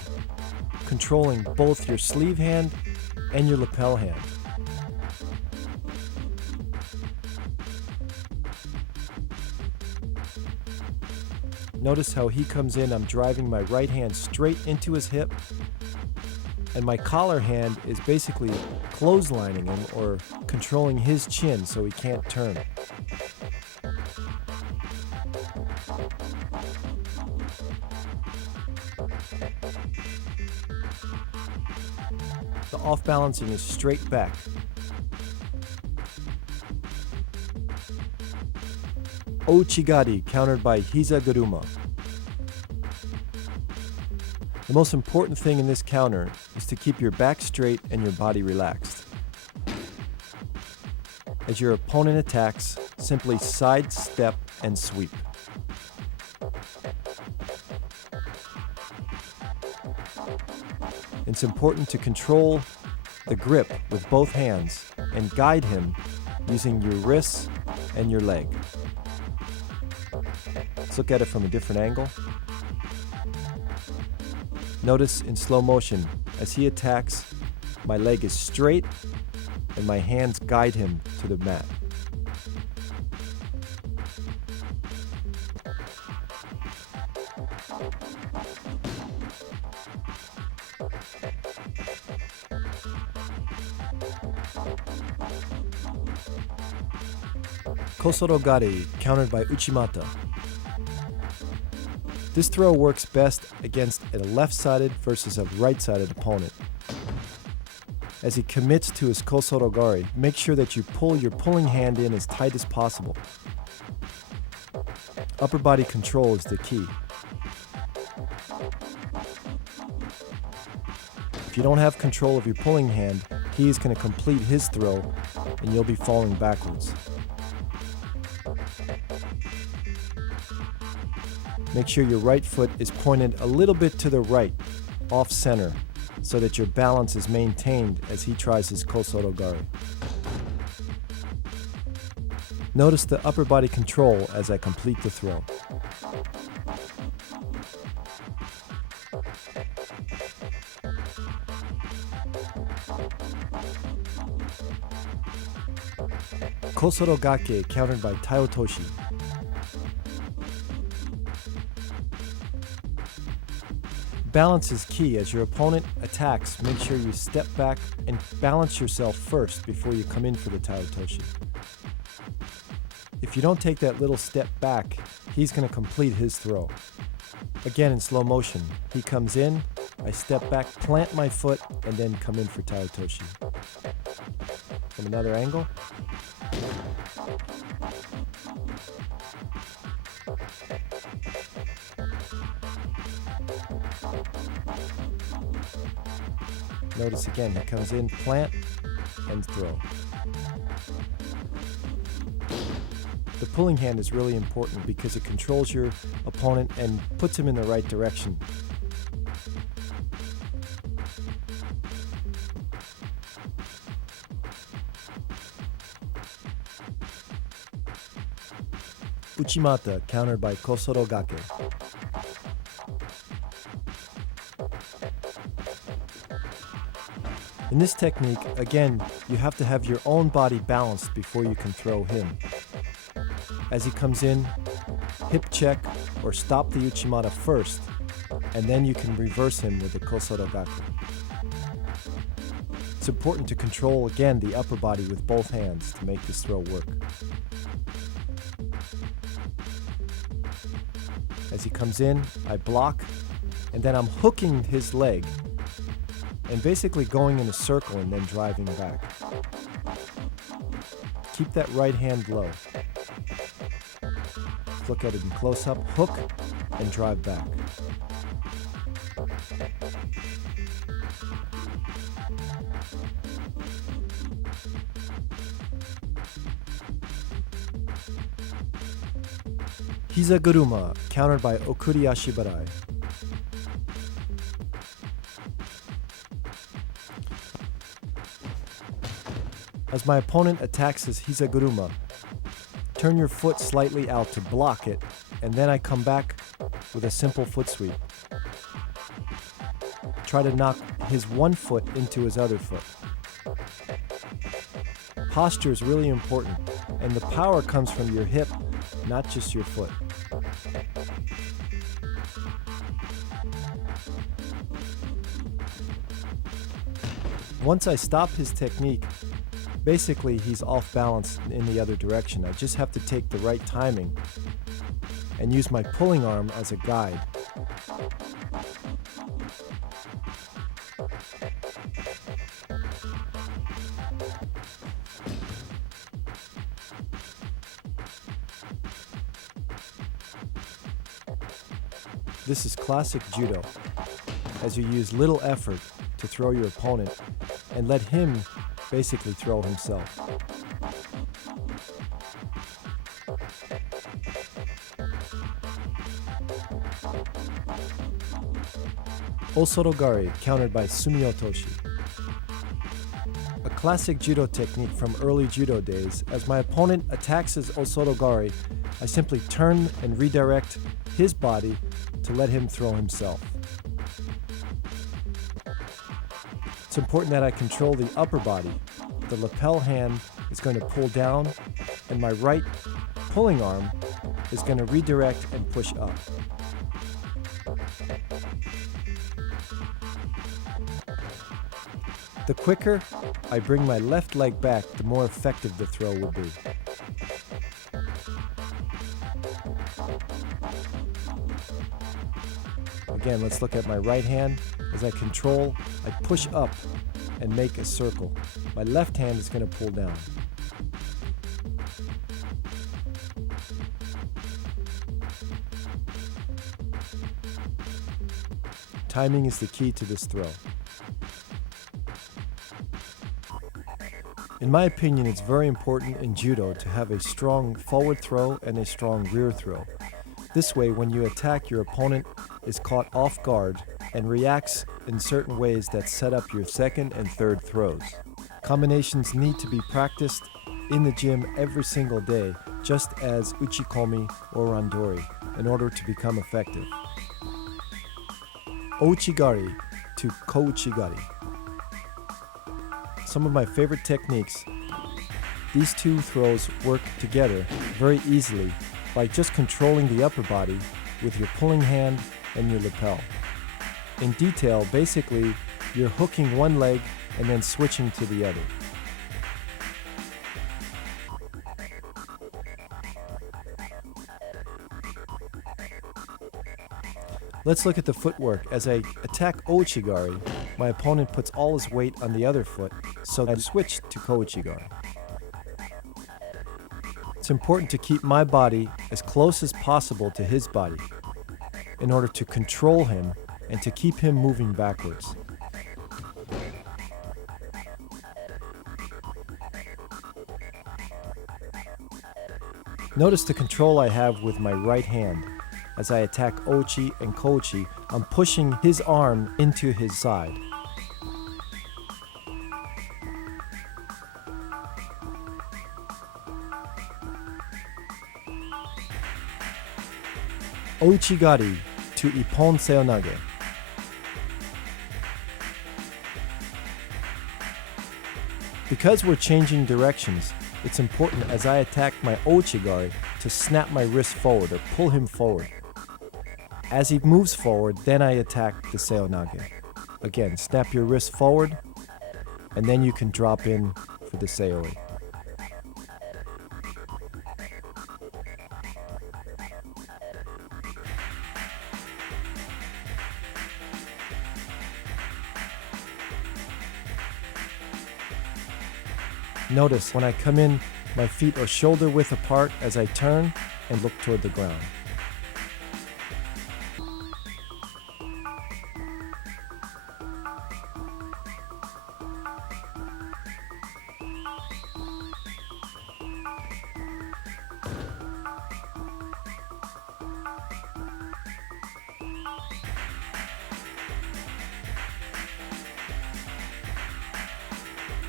controlling both your sleeve hand and your lapel hand. Notice how he comes in, I'm driving my right hand straight into his hip, And my collar hand is basically clotheslining him or controlling his chin so he can't turn. The off-balancing is straight back. Ouchigari, countered by Heiz Garuma. The most important thing in this counter is to keep your back straight and your body relaxed. As your opponent attacks, simply sidestep and sweep. It's important to control the grip with both hands and guide him using your wrists and your leg. Let's look at it from a different angle. Notice in slow motion, as he attacks, my leg is straight and my hands guide him to the mat. Sodogari, countered by Uchimata. This throw works best against a left-sided versus a right-sided opponent. As he commits to his Sodogari, make sure that you pull your pulling hand in as tight as possible. Upper body control is the key. If you don't have control of your pulling hand, he is going to complete his throw and you'll be falling backwards. Make sure your right foot is pointed a little bit to the right, off center, so that your balance is maintained as he tries his Sodogari. Notice the upper body control as I complete the throw. Gake, countered by Tano Toshi. Balance is key. As your opponent attacks, make sure you step back and balance yourself first before you come in for the Tano Toshi. If you don't take that little step back, he's going to complete his throw. Again in slow motion, he comes in, I step back, plant my foot, and then come in for Tano Toshi. From another angle. Notice again, he comes in, plant, and throw. The pulling hand is really important because it controls your opponent and puts him in the right direction. Uchimata, countered by Gake. In this technique, again, you have to have your own body balanced before you can throw him. As he comes in, hip check or stop the Uchimata first, and then you can reverse him with the Sodogari. It's important to control, again, the upper body with both hands to make this throw work. As he comes in, I block, and then I'm hooking his leg and basically going in a circle and then driving back. Keep that right hand low. Look at it in close-up, hook, and drive back. Heiz Garuma, countered by Dashi Barai. As my opponent attacks his Heiz Garuma, turn your foot slightly out to block it, and then I come back with a simple foot sweep. Try to knock his one foot into his other foot. Posture is really important, and the power comes from your hip, not just your foot. Once I stop his technique, basically he's off balance in the other direction. I just have to take the right timing and use my pulling arm as a guide. This is classic judo, as you use little effort to throw your opponent and let him basically throw himself. Osoto Gari, countered by Sumio Toshi. A classic judo technique from early judo days. As my opponent attacks his Osoto Gari, I simply turn and redirect his body to let him throw himself. It's important that I control the upper body. The lapel hand is going to pull down, and my right pulling arm is going to redirect and push up. The quicker I bring my left leg back, the more effective the throw will be. Again, let's look at my right hand. As I control, I push up and make a circle. My left hand is going to pull down. Timing is the key to this throw. In my opinion, it's very important in judo to have a strong forward throw and a strong rear throw. This way, when you attack, your opponent is caught off guard and reacts in certain ways that set up your second and third throws. Combinations need to be practiced in the gym every single day, just as uchikomi or randori, in order to become effective. Ouchigari to Kohuchiari. Some of my favorite techniques. These two throws work together very easily by just controlling the upper body with your pulling hand and your lapel. In detail, basically, you're hooking one leg and then switching to the other. Let's look at the footwork. As I attack Ouchigari, my opponent puts all his weight on the other foot, so I switch to Kohuchiari. It's important to keep my body as close as possible to his body in order to control him and to keep him moving backwards. Notice the control I have with my right hand. As I attack Ochi and Kochi, I'm pushing his arm into his side. Ouchigari to Ippon Seonage. Because we're changing directions, it's important as I attack my Ouchigari to snap my wrist forward or pull him forward. As he moves forward, then I attack the Seonage. Again, snap your wrist forward, and then you can drop in for the Seoi. Notice when I come in, my feet are shoulder width apart as I turn and look toward the ground.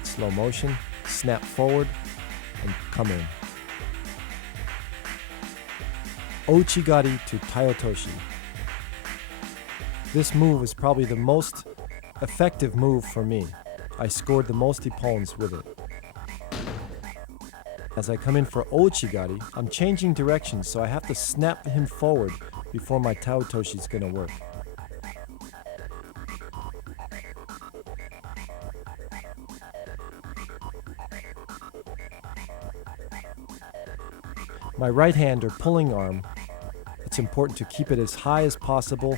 Slow motion, snap forward, and come in. Ouchigari to Tano Toshi. This move is probably the most effective move for me. I scored the most ippons with it. As I come in for Ouchigari, I'm changing directions, so I have to snap him forward before my Tano Toshi is going to work. My right hand or pulling arm, it's important to keep it as high as possible.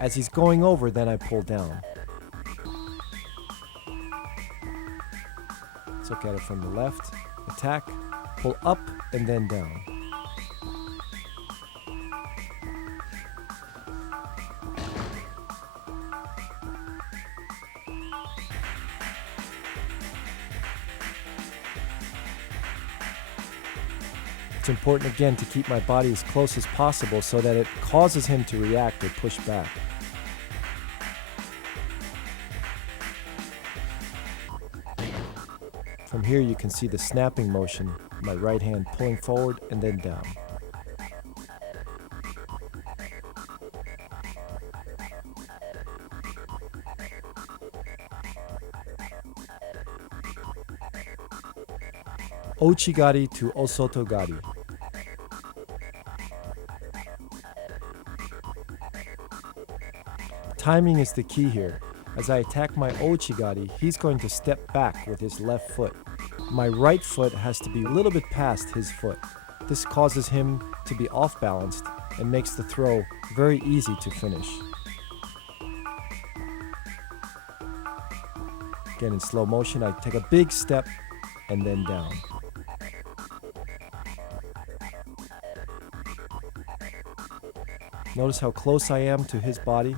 As he's going over, then I pull down. Let's look at it from the left. Attack, pull up, and then down. It's important again to keep my body as close as possible so that it causes him to react or push back. From here you can see the snapping motion, my right hand pulling forward and then down. Ouchigari to Osoto Gari. Timing is the key here. As I attack my Ouchigari, he's going to step back with his left foot. My right foot has to be a little bit past his foot. This causes him to be off balanced and makes the throw very easy to finish. Again, in slow motion, I take a big step and then down. Notice how close I am to his body.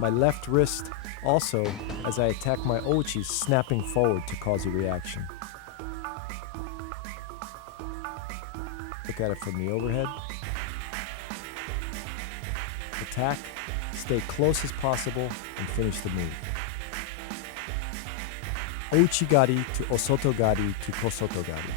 My left wrist also, as I attack my ochi, snapping forward to cause a reaction. Look at it from the overhead. Attack, stay close as possible, and finish the move. Ouchigari to Osotogari to Kosotogari.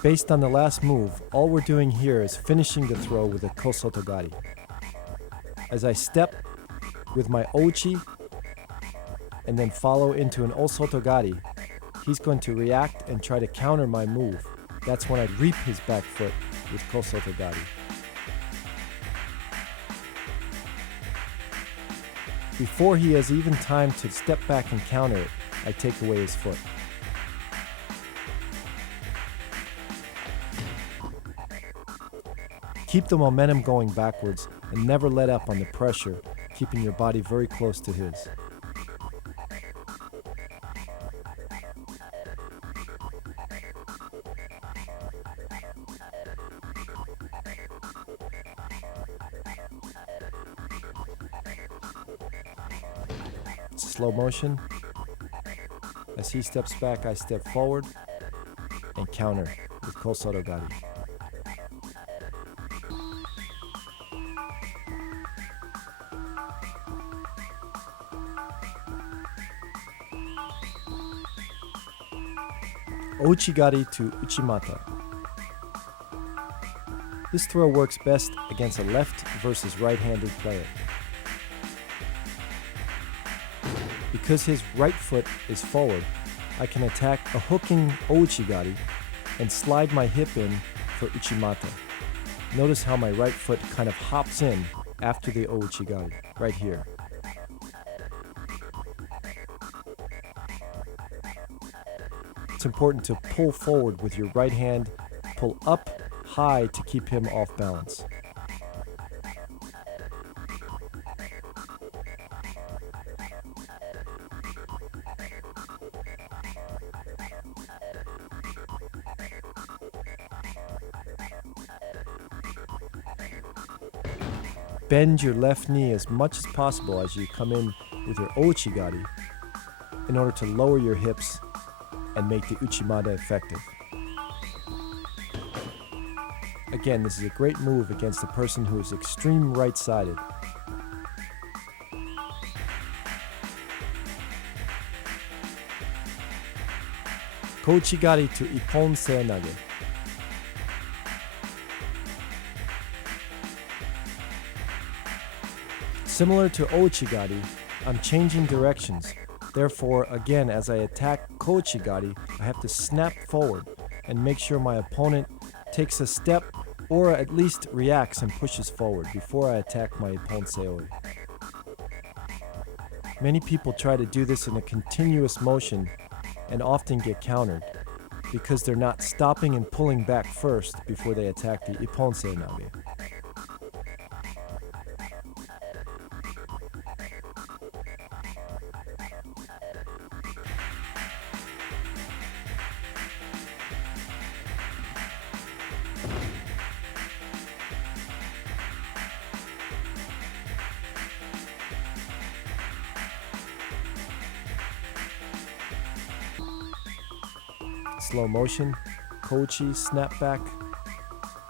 Based on the last move, all we're doing here is finishing the throw with a Kosotogari. As I step with my Ochi and then follow into an Osotogari, he's going to react and try to counter my move. That's when I reap his back foot with Kosotogari. Before he has even time to step back and counter it, I take away his foot. Keep the momentum going backwards and never let up on the pressure, keeping your body very close to his. Slow motion. As he steps back, I step forward and counter with Kosotogari. Ouchigari to Uchimata. This throw works best against a left versus right-handed player. Because his right foot is forward, I can attack a hooking Ouchigari and slide my hip in for Uchimata. Notice how my right foot kind of hops in after the Ouchigari, right here. It's important to pull forward with your right hand, pull up high to keep him off balance. Bend your left knee as much as possible as you come in with your Ouchigari in order to lower your hips and make the Uchimata effective. Again, this is a great move against a person who is extreme right-sided. Kohuchiari to Ippon Seonage. Similar to Ouchigari, I'm changing directions. Therefore, again, as I attack Kohuchiari, I have to snap forward and make sure my opponent takes a step or at least reacts and pushes forward before I attack my opponent's Seoi. Many people try to do this in a continuous motion and often get countered because they're not stopping and pulling back first before they attack the Ippon Seonage. Slow motion, kochi, snap back.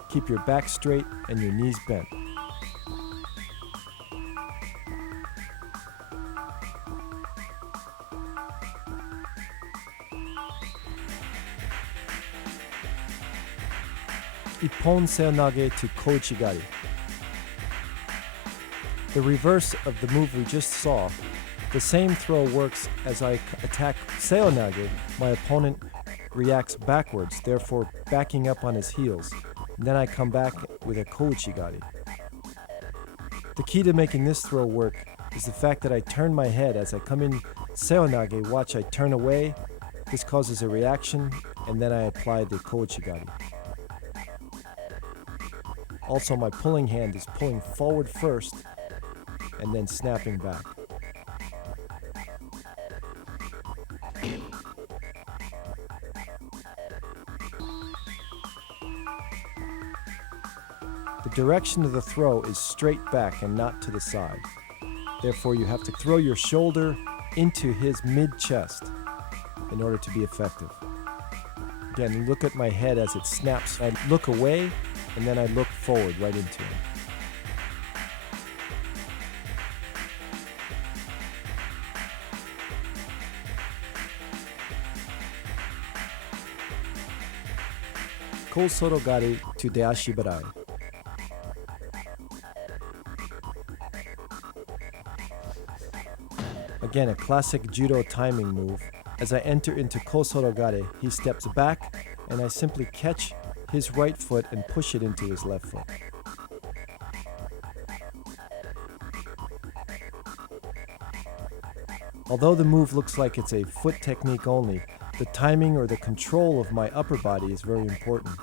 Keep your back straight and your knees bent. Ippon Seonage to Kohuchiari. The reverse of the move we just saw. The same throw works as I attack Seonage. My opponent reacts backwards, therefore backing up on his heels. And then I come back with a Kohuchiari. The key to making this throw work is the fact that I turn my head as I come in Seonage. Watch, I turn away. This causes a reaction, and then I apply the Kohuchiari. Also, my pulling hand is pulling forward first and then snapping back. The direction of the throw is straight back and not to the side. Therefore, you have to throw your shoulder into his mid-chest in order to be effective. Again, look at my head as it snaps. I look away, and then I look forward right into him. Sodogari to Dashi Barai. Again, a classic judo timing move. As I enter into Sodogari, he steps back, and I simply catch his right foot and push it into his left foot. Although the move looks like it's a foot technique only, the timing or the control of my upper body is very important.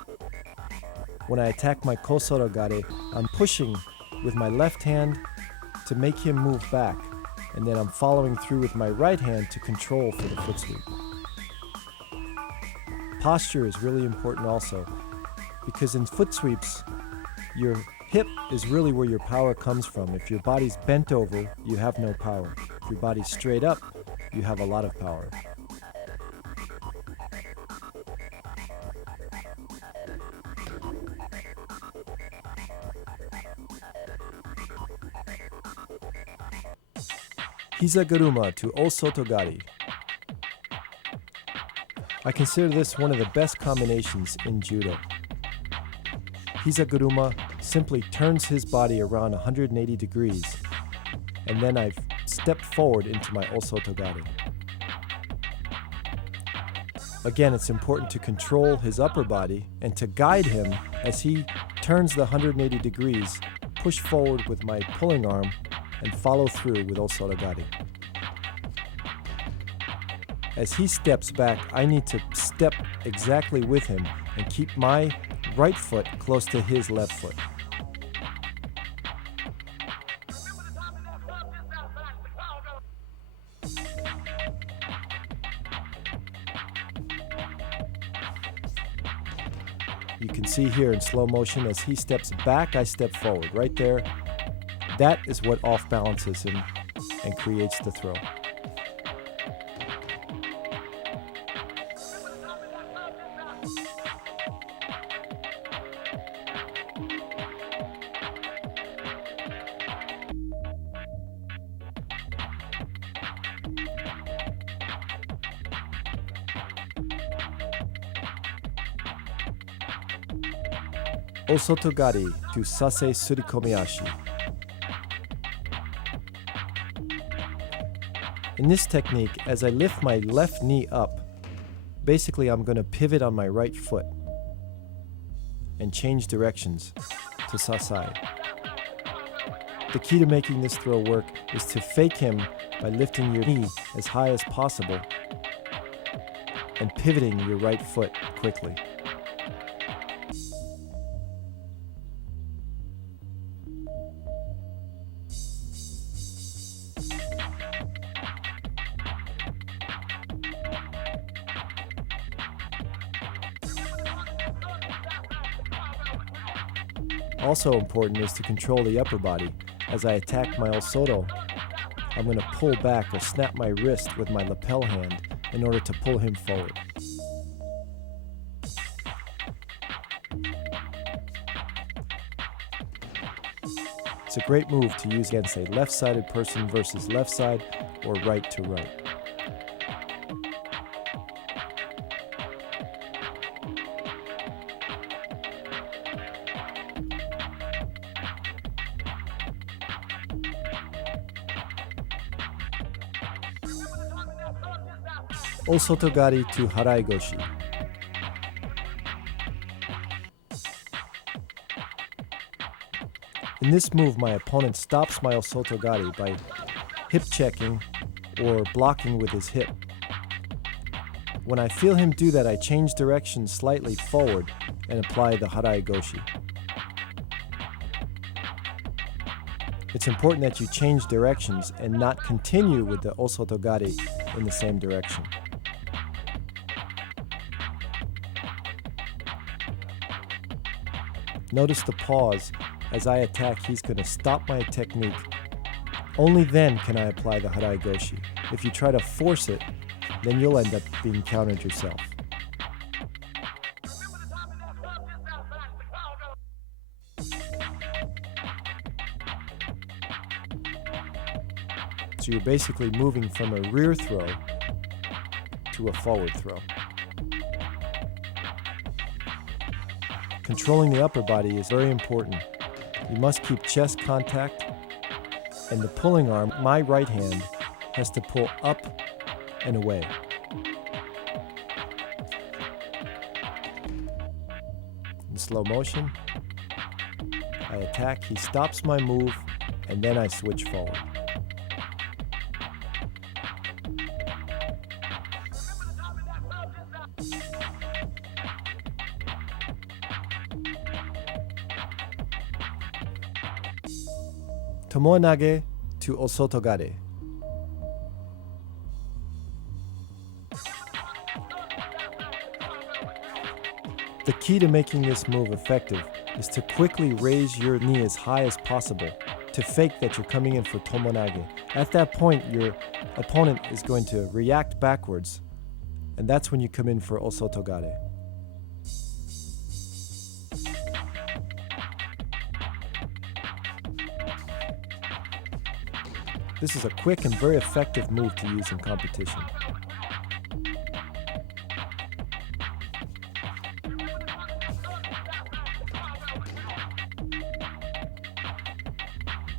When I attack my Sodogari, I'm pushing with my left hand to make him move back, and then I'm following through with my right hand to control for the foot sweep. Posture is really important also, because in foot sweeps, your hip is really where your power comes from. If your body's bent over, you have no power. If your body's straight up, you have a lot of power. Heiz Garuma to Osoto Gaishi. I consider this one of the best combinations in judo. Heiz Garuma simply turns his body around 180 degrees, and then I've stepped forward into my Osoto Gaishi. Again, it's important to control his upper body and to guide him as he turns the 180 degrees, push forward with my pulling arm, and follow through with Osodogari. As he steps back, I need to step exactly with him and keep my right foot close to his left foot. You can see here in slow motion as he steps back, I step forward. Right there, that is what off balances him and creates the throw. Osoto Gari to Sase Sudikomi Ashi. In this technique, as I lift my left knee up, basically I'm going to pivot on my right foot and change directions to sasai. The key to making this throw work is to fake him by lifting your knee as high as possible and pivoting your right foot quickly. Also important is to control the upper body. As I attack my Osoto, I'm going to pull back or snap my wrist with my lapel hand in order to pull him forward. It's a great move to use against a left-sided person versus left side or right to right. Osoto Gari to Harayoshi. In this move, my opponent stops my Osoto Gari by hip checking or blocking with his hip. When I feel him do that, I change direction slightly forward and apply the Harayoshi. It's important that you change directions and not continue with the Osoto Gari in the same direction. Notice the pause. As I attack, he's going to stop my technique. Only then can I apply the Harayoshi. If you try to force it, then you'll end up being countered yourself. So you're basically moving from a rear throw to a forward throw. Controlling the upper body is very important. You must keep chest contact, and the pulling arm, my right hand, has to pull up and away. In slow motion, I attack, he stops my move, and then I switch forward. Tomonage to Osoto Gari. The key to making this move effective is to quickly raise your knee as high as possible to fake that you're coming in for tomonage. At that point, your opponent is going to react backwards, and that's when you come in for Osoto Gari. This is a quick and very effective move to use in competition.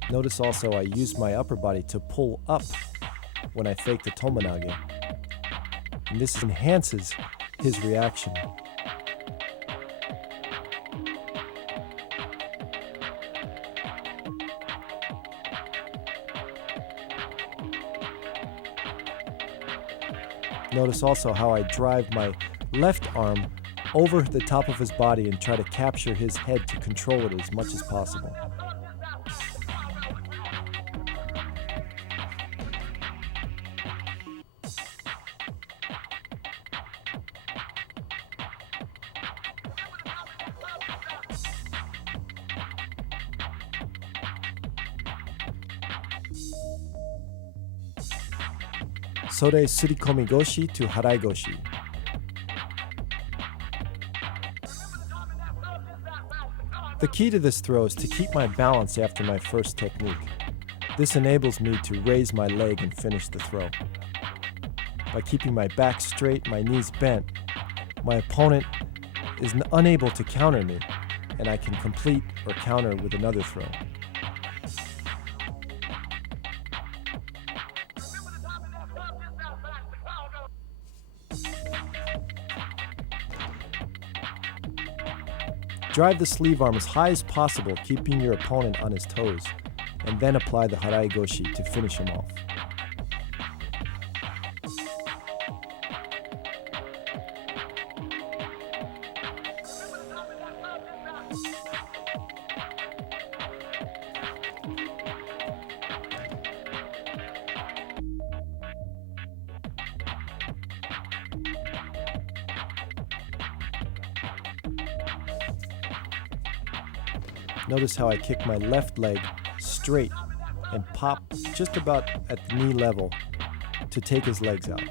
Notice also I use my upper body to pull up when I fake the tomonage, and this enhances his reaction. Notice also how I drive my left arm over the top of his body and try to capture his head to control it as much as possible. Sode Sudikomi goshi to Harayoshi. The key to this throw is to keep my balance after my first technique. This enables me to raise my leg and finish the throw. By keeping my back straight, my knees bent, my opponent is unable to counter me, and I can complete or counter with another throw. Drive the sleeve arm as high as possible, keeping your opponent on his toes, and then apply the Harai goshi to finish him off. Notice how I kick my left leg straight and pop just about at the knee level to take his legs out.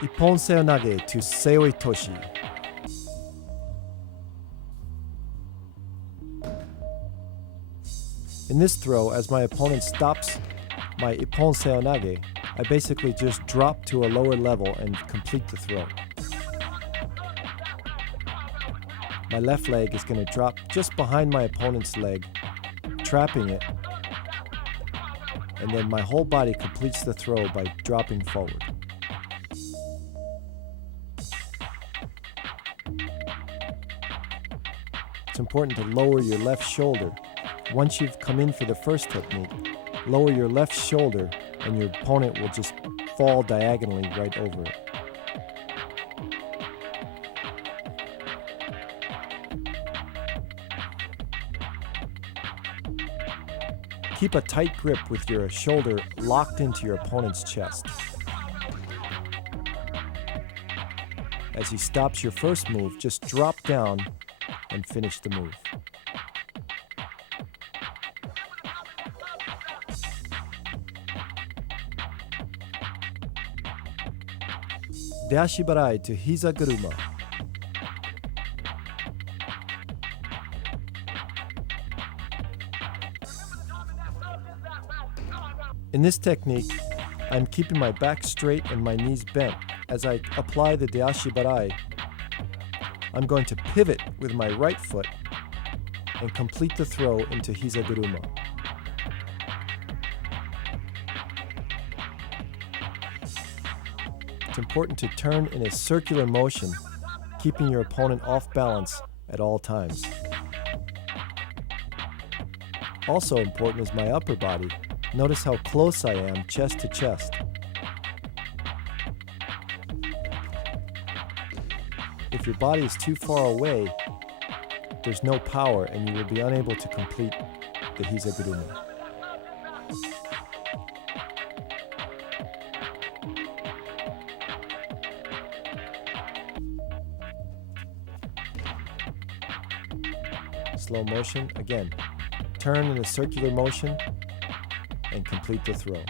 Ippon Seo Nage to Seo Toshi. In this throw, as my opponent stops my Ippon Seo Nage, I basically just drop to a lower level and complete the throw. My left leg is going to drop just behind my opponent's leg, trapping it, and then my whole body completes the throw by dropping forward. It's important to lower your left shoulder. Once you've come in for the first technique, lower your left shoulder and your opponent will just fall diagonally right over it. Keep a tight grip with your shoulder locked into your opponent's chest. As he stops your first move, just drop down and finish the move. Dashi Barai to Heiz Garuma. In this technique, I'm keeping my back straight and my knees bent. As I apply the Dashi Barai, I'm going to pivot with my right foot and complete the throw into Heiz Garuma. It's important to turn in a circular motion, keeping your opponent off balance at all times. Also important is my upper body. Notice how close I am, chest to chest. If your body is too far away, there's no power and you will be unable to complete the Heiz Garuma. Slow motion, again, turn in a circular motion and complete the throw.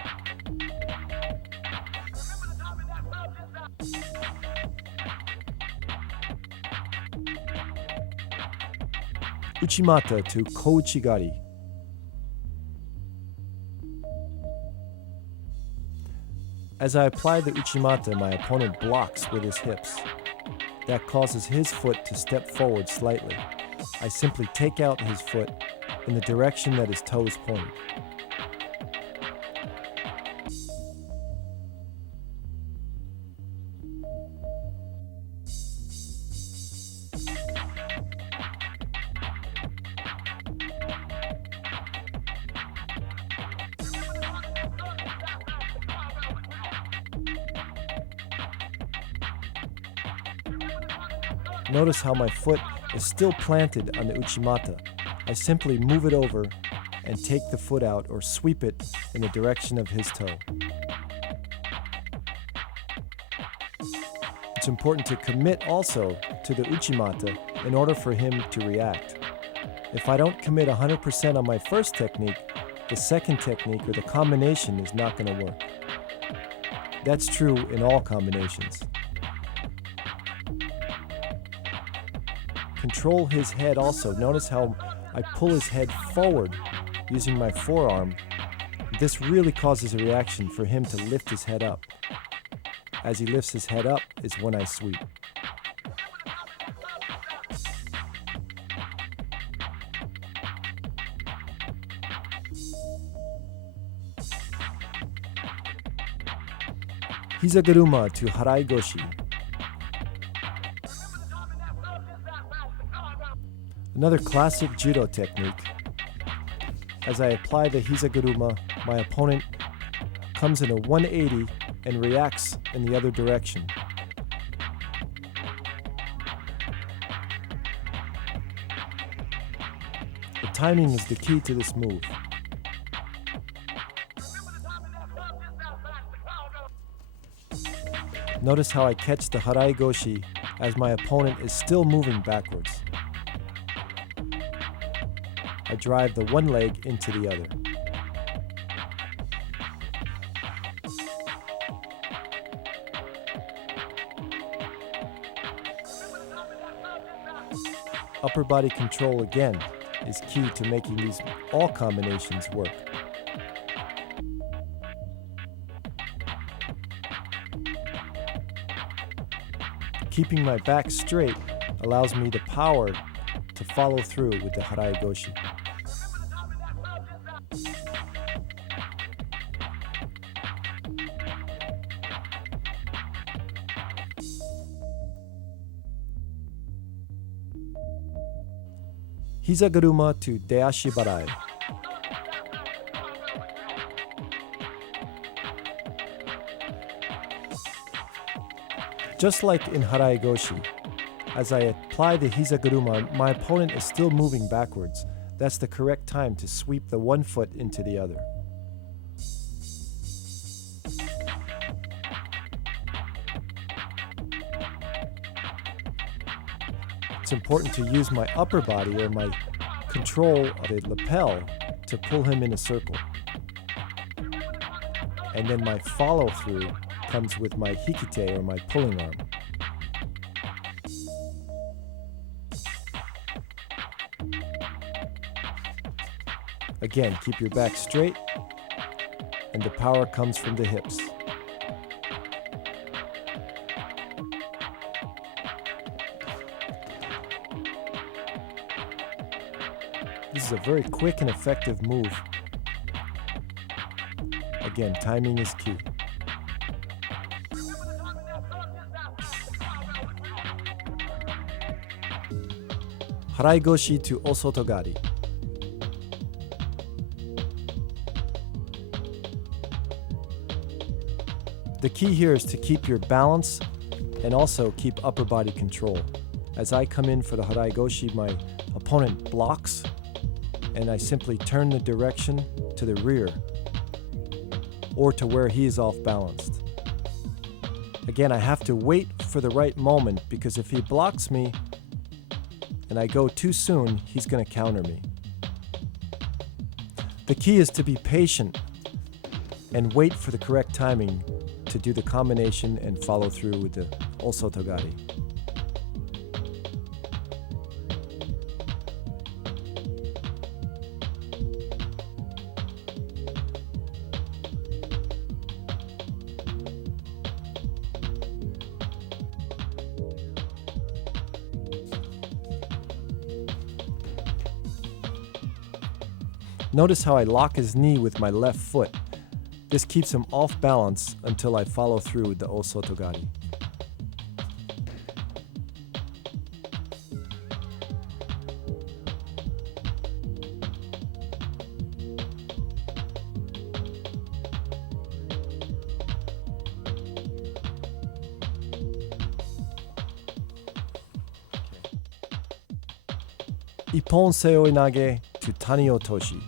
Chimata to Kohuchiari. As I apply the Uchimata, my opponent blocks with his hips. That causes his foot to step forward slightly. I simply take out his foot in the direction that his toes point. Notice how my foot is still planted on the Uchimata. I simply move it over and take the foot out or sweep it in the direction of his toe. It's important to commit also to the Uchimata in order for him to react. If I don't commit 100% on my first technique, the second technique or the combination is not going to work. That's true in all combinations. Control his head also. Notice how I pull his head forward using my forearm. This really causes a reaction for him to lift his head up. As he lifts his head up is when I sweep. Heiz Garuma to Harayoshi. Another classic judo technique. As I apply the Heiz Garuma, my opponent comes in a 180 and reacts in the other direction. The timing is the key to this move. Notice how I catch the Harayoshi as my opponent is still moving backwards. I drive the one leg into the other. Upper body control again is key to making these all combinations work. Keeping my back straight allows me the power to follow through with the Harayoshi. Heiz Garuma to Dashi Barai. Just like in Harayoshi, as I apply the Heiz Garuma, my opponent is still moving backwards. That's the correct time to sweep the one foot into the other. It's important to use my upper body or my control of the lapel to pull him in a circle. And then my follow through comes with my hikite or my pulling arm. Again, keep your back straight and the power comes from the hips. This is a very quick and effective move. Again, timing is key. Harayoshi to Osoto Gari. The key here is to keep your balance and also keep upper body control. As I come in for the Harayoshi, my opponent blocks and I simply turn the direction to the rear or to where he is off balanced. Again, I have to wait for the right moment because if he blocks me and I go too soon, he's going to counter me. The key is to be patient and wait for the correct timing to do the combination and follow through with the Osoto Gari. Notice how I lock his knee with my left foot. This keeps him off balance until I follow through with the Osoto Gari. Ippon Seo Inage to Tano Toshi.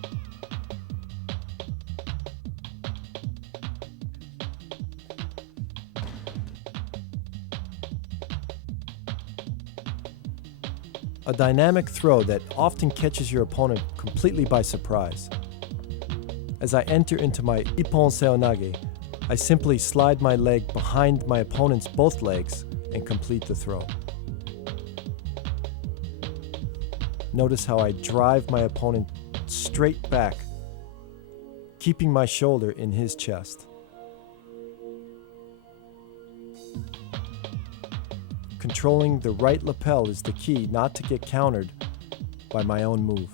A dynamic throw that often catches your opponent completely by surprise. As I enter into my Ippon Seo Nage, I simply slide my leg behind my opponent's both legs and complete the throw. Notice how I drive my opponent straight back, keeping my shoulder in his chest. controlling the right lapel is the key not to get countered by my own move.